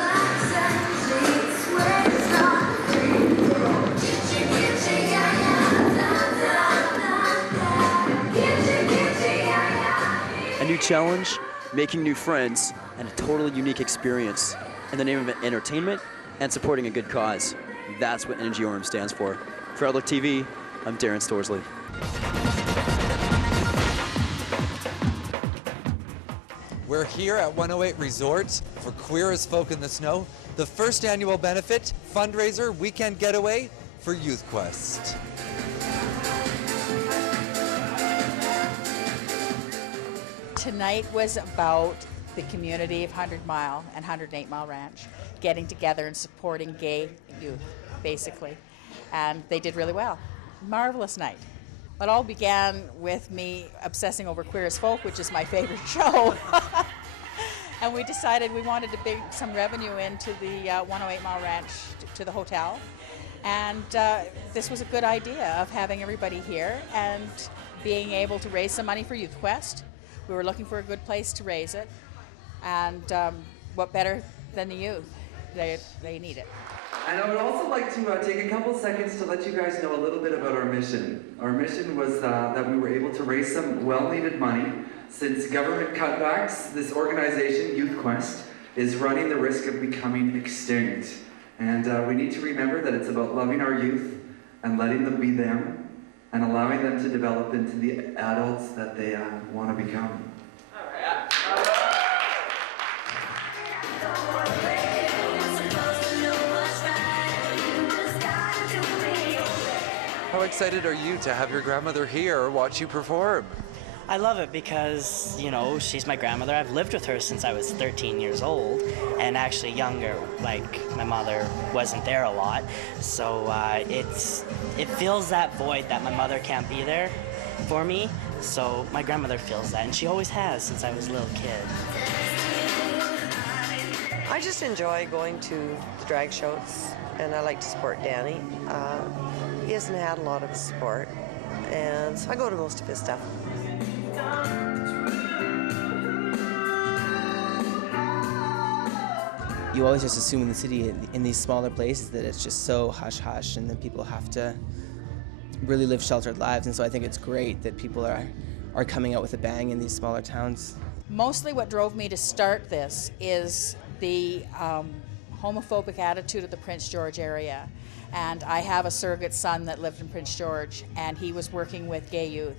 A new challenge, making new friends, and a totally unique experience in the name of entertainment and supporting a good cause. That's what Energy Aurum stands for. For Outlook TV, I'm Darren Storsley. We're here at 108 Resorts for Queer as Folk in the Snow, the first annual benefit fundraiser weekend getaway for Youth Quest. Tonight was about the community of 100 Mile and 108 Mile Ranch getting together and supporting gay youth, basically. And they did really well. Marvelous night. It all began with me obsessing over Queer as Folk, which is my favorite show. And we decided we wanted to bring some revenue into the 108 Mile Ranch, to the hotel. And this was a good idea of having everybody here and being able to raise some money for Youth Quest. We were looking for a good place to raise it. And what better than the youth? They need it. And I would also like to take a couple seconds to let you guys know a little bit about our mission. Our mission was that we were able to raise some well-needed money. Since government cutbacks, this organization, Youth Quest, is running the risk of becoming extinct. And we need to remember that it's about loving our youth and letting them be them and allowing them to develop into the adults that they want to become. How excited are you to have your grandmother here watch you perform? I love it because, you know, she's my grandmother. I've lived with her since I was 13 years old, and actually younger. Like, my mother wasn't there a lot, so it fills that void that my mother can't be there for me. So my grandmother fills that, and she always has since I was a little kid. I just enjoy going to the drag shows, and I like to support Danny. He hasn't had a lot of support, and so I go to most of his stuff. You always just assume in the city, in these smaller places, that it's just so hush-hush and that people have to really live sheltered lives. And so I think it's great that people are coming out with a bang in these smaller towns. Mostly what drove me to start this is the homophobic attitude of the Prince George area. And I have a surrogate son that lived in Prince George, and he was working with gay youth.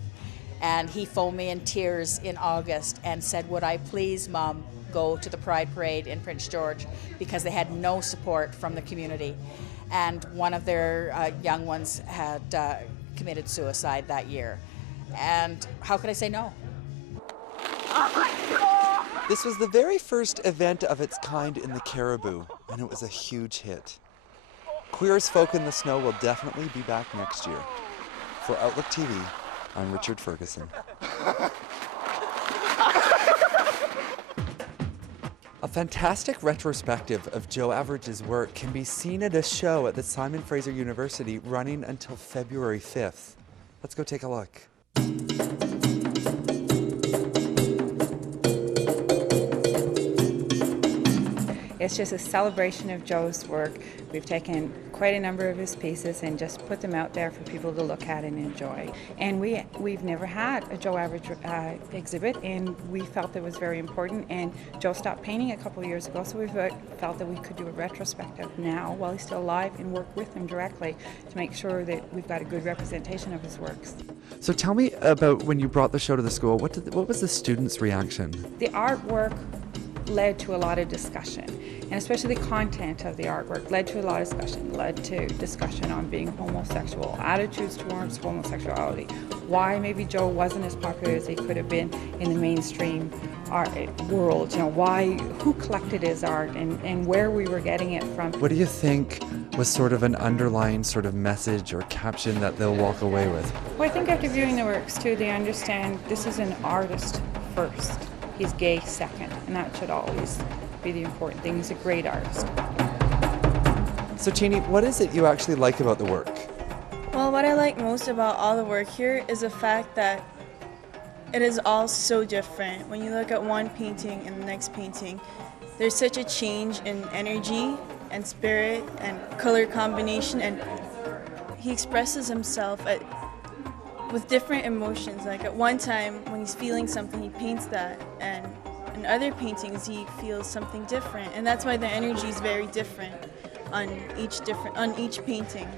And he phoned me in tears in August and said, would I please, Mom, go to the Pride Parade in Prince George, because they had no support from the community. And one of their young ones had committed suicide that year. And how could I say no? This was the very first event of its kind in the Caribou, and it was a huge hit. Queer as Folk in the Snow will definitely be back next year. For Outlook TV, I'm Richard Ferguson. A fantastic retrospective of Joe Average's work can be seen at a show at the Simon Fraser University running until February 5th. Let's go take a look. It's just a celebration of Joe's work. We've taken quite a number of his pieces and just put them out there for people to look at and enjoy. And we've never had a Joe Average exhibit, and we felt that was very important. And Joe stopped painting a couple of years ago, so we felt that we could do a retrospective now while he's still alive and work with him directly to make sure that we've got a good representation of his works. So tell me about when you brought the show to the school. What was the students' reaction? The artwork led to a lot of discussion, and especially the content of the artwork led to a lot of discussion, on being homosexual, attitudes towards homosexuality, why maybe Joe wasn't as popular as he could have been in the mainstream art world, who collected his art and where we were getting it from. What do you think was sort of an underlying sort of message or caption that they'll walk away with? Well, I think after viewing the works too, they understand this is an artist first. He's gay second, and that should always be the important thing. He's a great artist. So Cheney, what is it you actually like about the work? Well, what I like most about all the work here is the fact that it is all so different. When you look at one painting and the next painting, there's such a change in energy and spirit and color combination, and he expresses himself with different emotions. Like at one time when he's feeling something, he paints that, and in other paintings he feels something different, and that's why the energy is very different on each painting.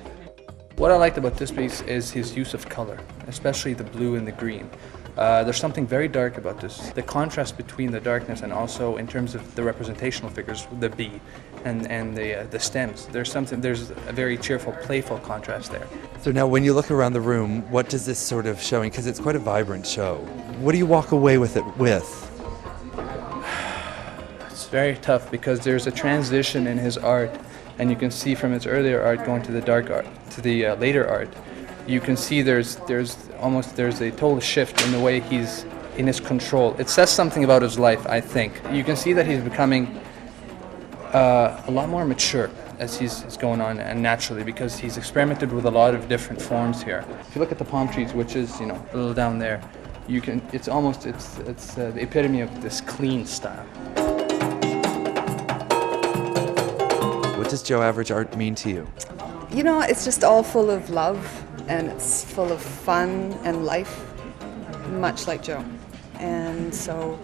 What I liked about this piece is his use of color, especially the blue and the green. There's something very dark about this. The contrast between the darkness and also in terms of the representational figures, the bee and the stems. There's a very cheerful, playful contrast there. So now when you look around the room, what does this sort of showing, because it's quite a vibrant show, what do you walk away with it with? It's very tough because there's a transition in his art, and you can see from his earlier art going to the dark art, to the later art. You can see there's a total shift in the way he's in his control. It says something about his life, I think. You can see that he's becoming a lot more mature as he's going on, and naturally, because he's experimented with a lot of different forms here. If you look at the palm trees, which is a little down there, it's the epitome of this clean style. What does Joe Average art mean to you? It's just all full of love, and it's full of fun and life, much like Joe. And so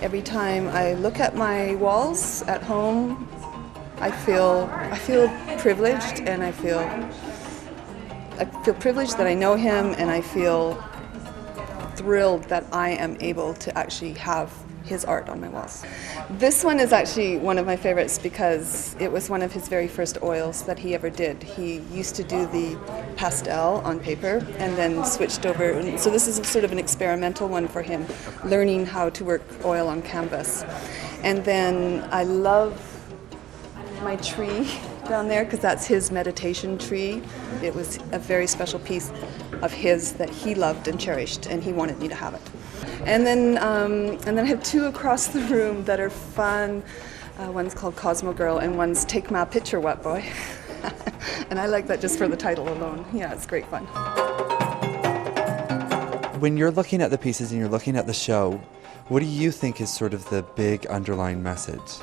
every time I look at my walls at home, I feel privileged, and I feel privileged that I know him, and I feel thrilled that I am able to actually have his art on my walls. This one is actually one of my favorites because it was one of his very first oils that he ever did. He used to do the pastel on paper and then switched over. And so this is sort of an experimental one for him, learning how to work oil on canvas. And then I love my tree down there because that's his meditation tree. It was a very special piece of his that he loved and cherished, and he wanted me to have it. And then I have two across the room that are fun. One's called Cosmo Girl, and one's Take My Picture, Wet Boy. And I like that just for the title alone. Yeah, it's great fun. When you're looking at the pieces and you're looking at the show, what do you think is sort of the big underlying message?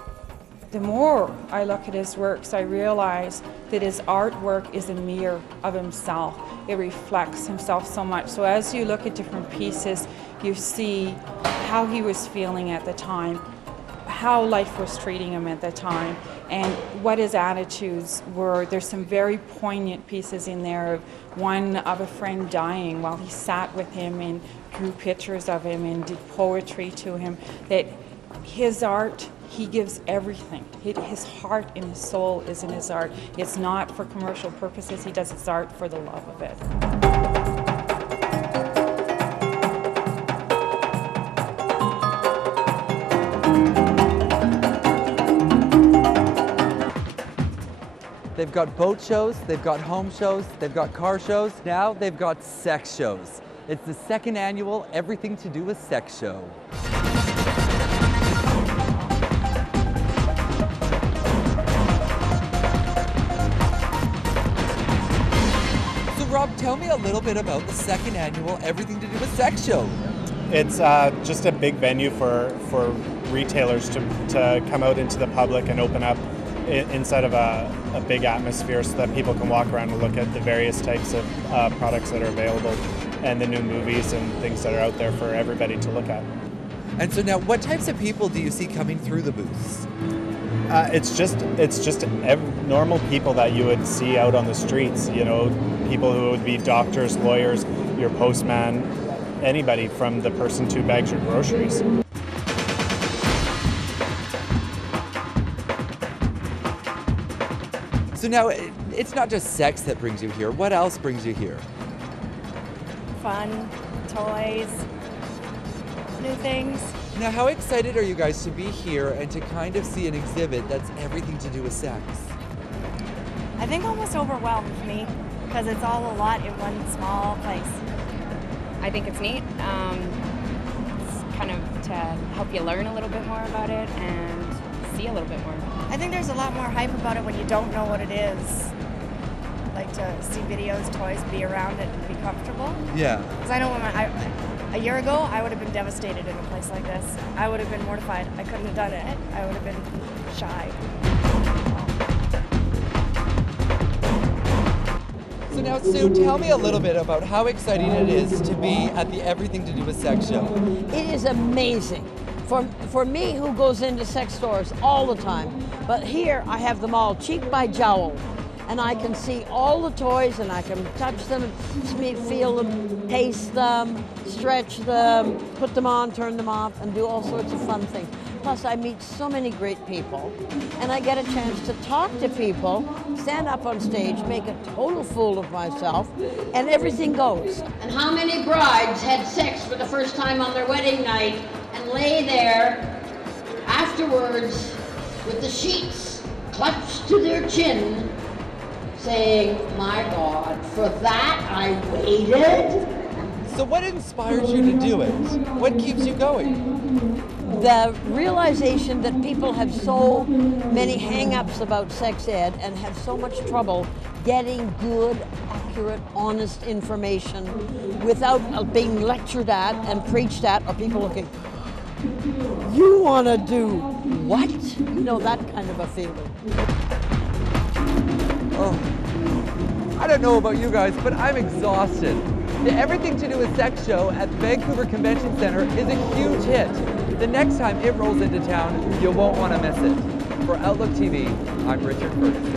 The more I look at his works, I realize that his artwork is a mirror of himself. It reflects himself so much. So as you look at different pieces, you see how he was feeling at the time, how life was treating him at the time, and what his attitudes were. There's some very poignant pieces in there. One of a friend dying while he sat with him and drew pictures of him and did poetry to him. That his art, he gives everything. His heart and his soul is in his art. It's not for commercial purposes. He does his art for the love of it. They've got boat shows, they've got home shows, they've got car shows. Now they've got sex shows. It's the second annual Everything to Do with Sex show. Rob, tell me a little bit about the second annual Everything to Do with Sex show. It's just a big venue for retailers to come out into the public and open up inside of a big atmosphere so that people can walk around and look at the various types of products that are available and the new movies and things that are out there for everybody to look at. And so now, what types of people do you see coming through the booths? It's just normal people that you would see out on the streets, you know, people who would be doctors, lawyers, your postman, anybody from the person who bags your groceries. So now, it's not just sex that brings you here. What else brings you here? Fun, toys, new things. Now, how excited are you guys to be here and to kind of see an exhibit that's everything to do with sex? I think almost overwhelmed me because it's all a lot in one small place. I think it's neat. It's kind of to help you learn a little bit more about it and see a little bit more. I think there's a lot more hype about it when you don't know what it is. Like to see videos, toys, be around it, and be comfortable. Yeah. Because I know when a year ago, I would have been devastated in a place like this. I would have been mortified. I couldn't have done it. I would have been shy. So now, Sue, tell me a little bit about how exciting it is to be at the Everything to Do with Sex show. It is amazing. For me, who goes into sex stores all the time, but here I have them all cheek by jowl. And I can see all the toys and I can touch them, feel them, taste them, stretch them, put them on, turn them off, and do all sorts of fun things. Plus I meet so many great people and I get a chance to talk to people, stand up on stage, make a total fool of myself, and everything goes. And how many brides had sex for the first time on their wedding night and lay there afterwards with the sheets clutched to their chin, saying, my God, for that I waited? So what inspires you to do it? What keeps you going? The realization that people have so many hang-ups about sex ed and have so much trouble getting good, accurate, honest information without being lectured at and preached at, or people looking, you want to do what? You know, that kind of a feeling. Oh, I don't know about you guys, but I'm exhausted. The Everything to Do with Sex show at the Vancouver Convention Center is a huge hit. The next time it rolls into town, you won't want to miss it. For Outlook TV, I'm Richard Ferguson.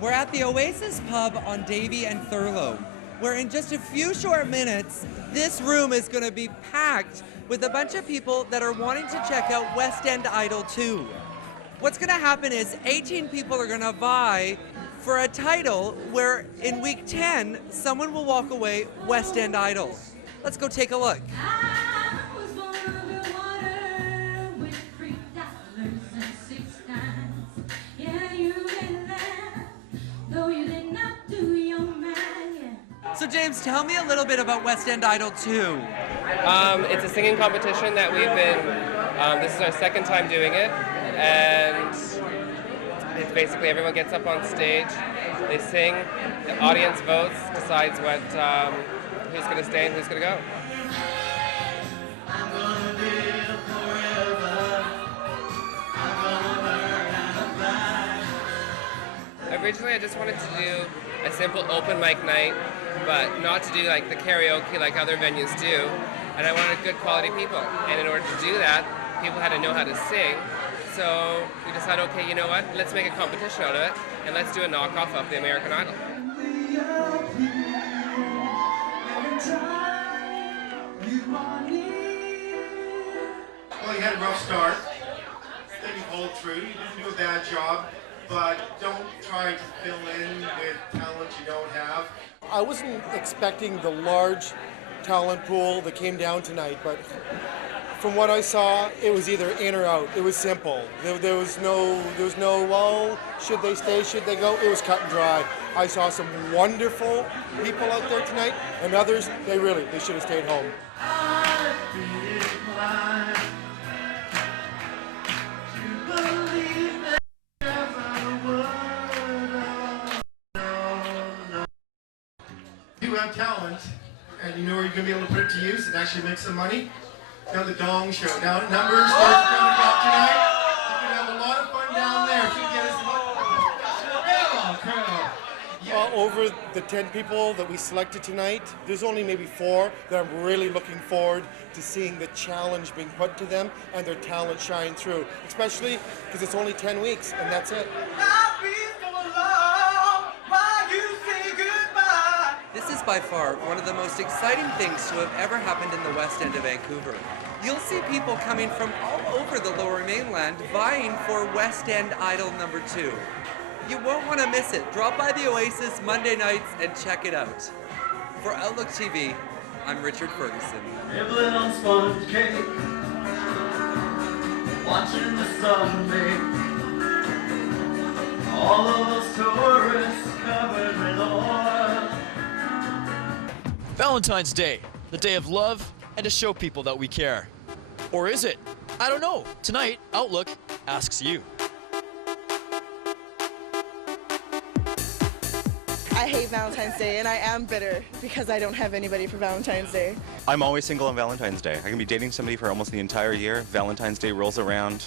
We're at the Oasis Pub on Davie and Thurlow, where in just a few short minutes, this room is going to be packed with a bunch of people that are wanting to check out West End Idol 2. What's going to happen is 18 people are going to vie for a title where in week 10, someone will walk away West End Idol. Let's go take a look. So James, tell me a little bit about West End Idol 2. It's a singing competition that we've been, this is our second time doing it, and it's basically everyone gets up on stage, they sing, the audience votes, decides what, who's going to stay and who's going to go. Originally I just wanted to do a simple open mic night, but not to do like the karaoke like other venues do, and I wanted good quality people, and in order to do that, people had to know how to sing. So we decided, okay, you know what, let's make a competition out of it, and let's do a knockoff of the American Idol. Well, you had a rough start, then you pulled through, you didn't do a bad job, but don't try to fill in with talent you don't have. I wasn't expecting the large talent pool that came down tonight, but from what I saw, it was either in or out. It was simple. There was no, well, should they stay, should they go? It was cut and dry. I saw some wonderful people out there tonight, and others, they should have stayed home. You have talent, and you know you're going to be able to put it to use and actually make some money, Now the Dong Show. Now numbers start coming up tonight. You can have a lot of fun down there. You can get as much. Over the 10 people that we selected tonight, there's only maybe 4 that I'm really looking forward to seeing the challenge being put to them and their talent shine through, especially because it's only 10 weeks and that's it. This is by far one of the most exciting things to have ever happened in the West End of Vancouver. You'll see people coming from all over the Lower Mainland vying for West End Idol number 2. You won't want to miss it. Drop by the Oasis Monday nights and check it out. For Outlook TV, I'm Richard Ferguson. Nibbling on sponge cake, watching the sun bake. All of those tourists covered with oil. Valentine's Day, the day of love and to show people that we care. Or is it? I don't know. Tonight, Outlook asks you. I hate Valentine's Day, and I am bitter because I don't have anybody for Valentine's Day. I'm always single on Valentine's Day. I can be dating somebody for almost the entire year. Valentine's Day rolls around.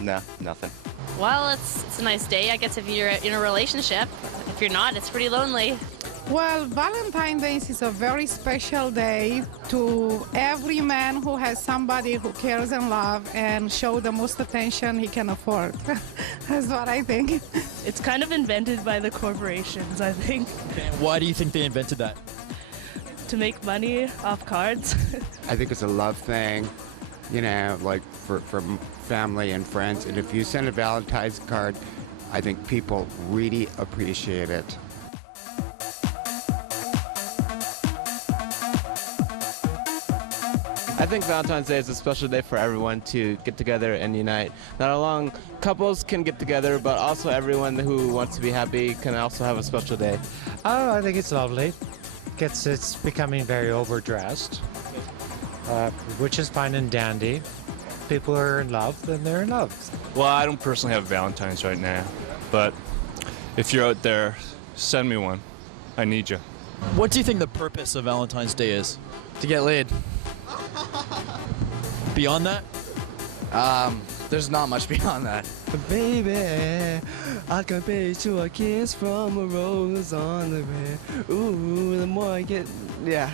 Nah, nothing. Well, it's a nice day, I guess, if you're in a relationship. If you're not, it's pretty lonely. Well, Valentine's Day is a very special day to every man who has somebody who cares and loves and show the most attention he can afford. That's what I think. It's kind of invented by the corporations, I think. Why do you think they invented that? To make money off cards. I think it's a love thing, you know, like for family and friends. And if you send a Valentine's card, I think people really appreciate it. I think Valentine's Day is a special day for everyone to get together and unite. Not only couples can get together, but also everyone who wants to be happy can also have a special day. Oh, I think it's lovely. It's becoming very overdressed, which is fine and dandy. People are in love, then they're in love. Well, I don't personally have Valentine's right now, but if you're out there, send me one. I need you. What do you think the purpose of Valentine's Day is? To get laid. Beyond that? There's not much beyond that. Baby, I can bet you a kiss from a rose on the way. Ooh, the more I get, yeah.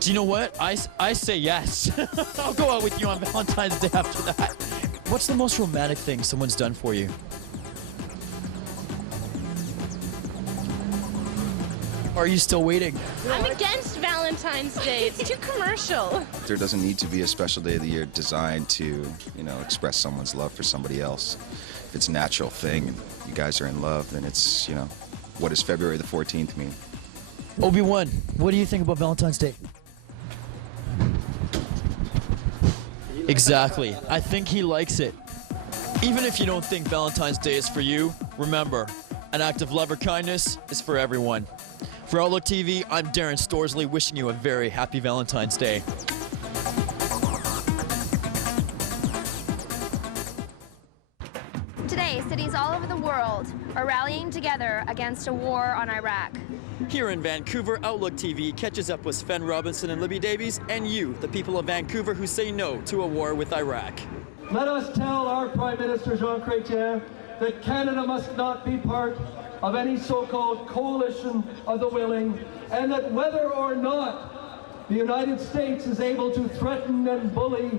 Do you know what? I say yes. I'll go out with you on Valentine's Day after that. What's the most romantic thing someone's done for you? Are you still waiting? I'm against Valentine's Day. It's too commercial. There doesn't need to be a special day of the year designed to, express someone's love for somebody else. If it's a natural thing and you guys are in love, then it's, what does February the 14th mean? Obi-Wan, what do you think about Valentine's Day? Exactly. I think he likes it. Even if you don't think Valentine's Day is for you, remember, an act of love or kindness is for everyone. For Outlook TV, I'm Darren Storsley, wishing you a very happy Valentine's Day. Today, cities all over the world are rallying together against a war on Iraq. Here in Vancouver, Outlook TV catches up with Sven Robinson and Libby Davies, and you, the people of Vancouver who say no to a war with Iraq. Let us tell our Prime Minister Jean Chrétien that Canada must not be part of any so-called coalition of the willing, and that whether or not the United States is able to threaten and bully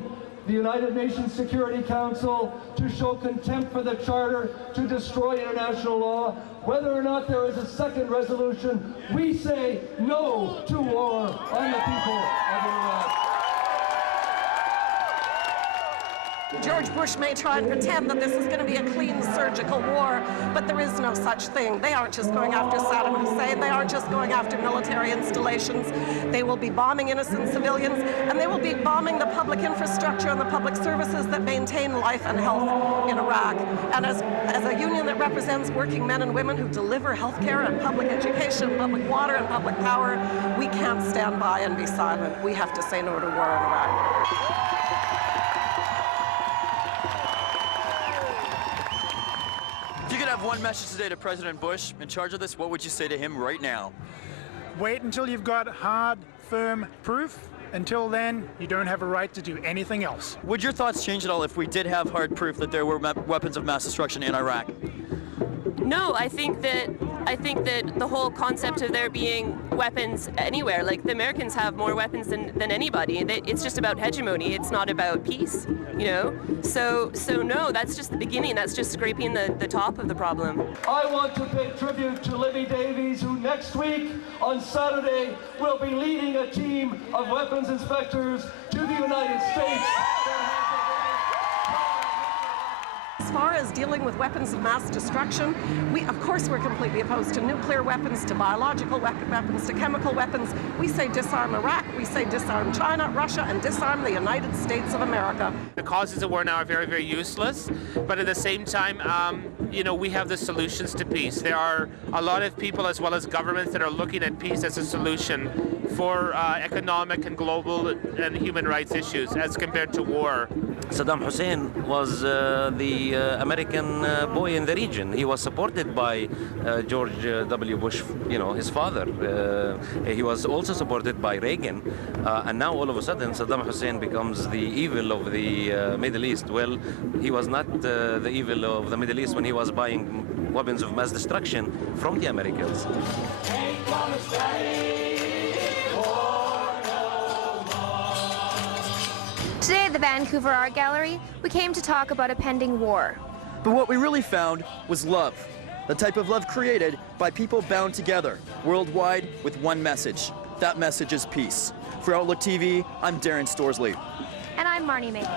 the United Nations Security Council, to show contempt for the Charter, to destroy international law, whether or not there is a second resolution, we say no to war on the people of Iraq. George Bush may try and pretend that this is going to be a clean surgical war, but there is no such thing. They aren't just going after Saddam Hussein. They aren't just going after military installations. They will be bombing innocent civilians, and they will be bombing the public infrastructure and the public services that maintain life and health in Iraq. And as a union that represents working men and women who deliver health care and public education, public water and public power, we can't stand by and be silent. We have to say no to war in Iraq. If you could have one message today to President Bush in charge of this, what would you say to him right now? Wait until you've got hard, firm proof Until then, you don't have a right to do anything else. Would your thoughts change at all if we did have hard proof that there were weapons of mass destruction in Iraq? No, I think that the whole concept of there being weapons anywhere, like the Americans have more weapons than anybody. It's just about hegemony. It's not about peace, you know. So no, that's just the beginning. That's just scraping the top of the problem. I want to pay tribute to Libby Davies, who next week on Saturday will be leading a team of weapons inspectors to the United States. As far as dealing with weapons of mass destruction, of course we're completely opposed to nuclear weapons, to biological weapons, to chemical weapons. We say disarm Iraq, we say disarm China, Russia, and disarm the United States of America. The causes of war now are very, very useless, but at the same time, you know, we have the solutions to peace. There are a lot of people as well as governments that are looking at peace as a solution for economic and global and human rights issues as compared to war. Saddam Hussein was the American boy in the region. He was supported by George W. Bush, you know, his father. He was also supported by Reagan. And now all of a sudden Saddam Hussein becomes the evil of the Middle East. Well, he was not the evil of the Middle East when he was buying weapons of mass destruction from the Americans. Today at the Vancouver Art Gallery, we came to talk about a pending war. But what we really found was love. The type of love created by people bound together worldwide with one message. That message is peace. For Outlook TV, I'm Darren Storsley. And I'm Marnie May.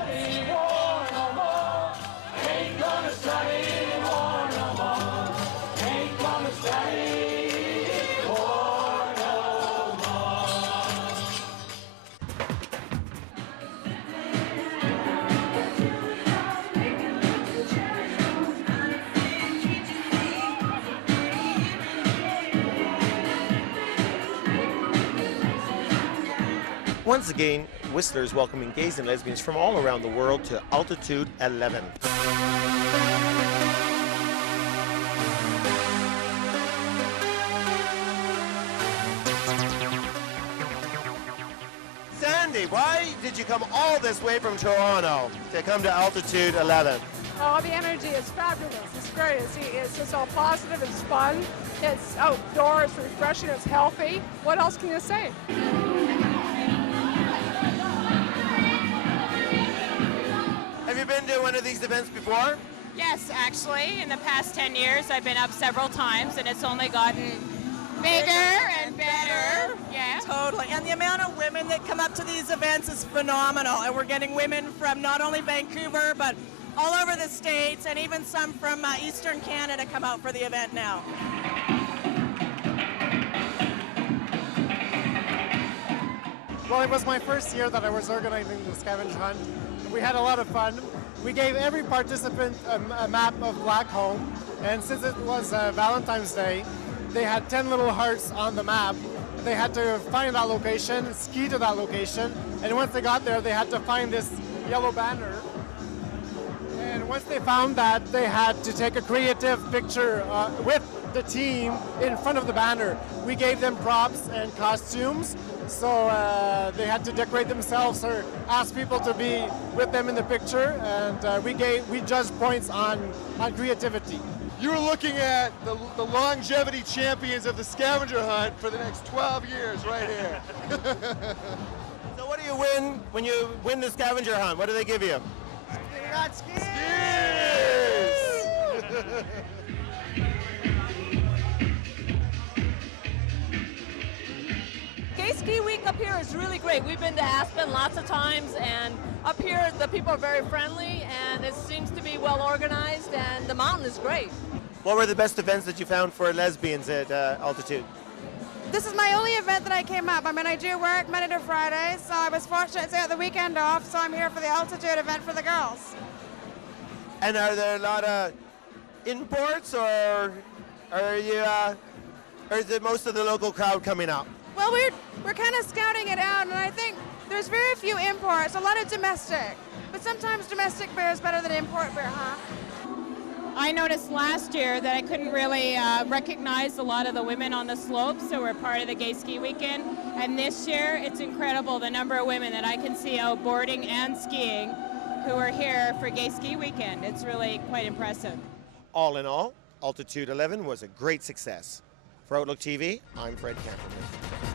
Once again, Whistler is welcoming gays and lesbians from all around the world to Altitude 11. Sandy, why did you come all this way from Toronto to come to Altitude 11? Oh, the energy is fabulous. It's great. It's just all positive. It's fun. It's outdoors, it's refreshing. It's healthy. What else can you say? Have you been to one of these events before? Yes, actually. In the past 10 years, I've been up several times, and it's only gotten bigger and better. Yeah. Totally. And the amount of women that come up to these events is phenomenal. And we're getting women from not only Vancouver, but all over the States, and even some from Eastern Canada come out for the event now. Well, it was my first year that I was organizing the scavenger hunt. We had a lot of fun. We gave every participant a map of Blackcomb, and since it was Valentine's Day, they had 10 little hearts on the map. They had to find that location, ski to that location, and once they got there, they had to find this yellow banner. And once they found that, they had to take a creative picture with the team in front of the banner. We gave them props and costumes, so they had to decorate themselves or ask people to be with them in the picture, and we judged points on creativity. You're looking at the longevity champions of the scavenger hunt for the next 12 years right here. So what do you win when you win the scavenger hunt? What do they give you? We got skis! Gay Ski Week up here is really great. We've been to Aspen lots of times, and up here the people are very friendly, and it seems to be well organized, and the mountain is great. What were the best events that you found for lesbians at Altitude? This is my only event that I came up. I mean, I do work Monday to Friday, so I was fortunate to get the weekend off, so I'm here for the Altitude event for the girls. And are there a lot of imports, or are you, or is it most of the local crowd coming up? Well, we're kind of scouting it out, and I think there's very few imports, a lot of domestic. But sometimes domestic beer is better than import beer, huh? I noticed last year that I couldn't really recognize a lot of the women on the slopes who were part of the Gay Ski Weekend. And this year, it's incredible the number of women that I can see out boarding and skiing who are here for Gay Ski Weekend. It's really quite impressive. All in all, Altitude 11 was a great success. For Outlook TV, I'm Fred Camperman.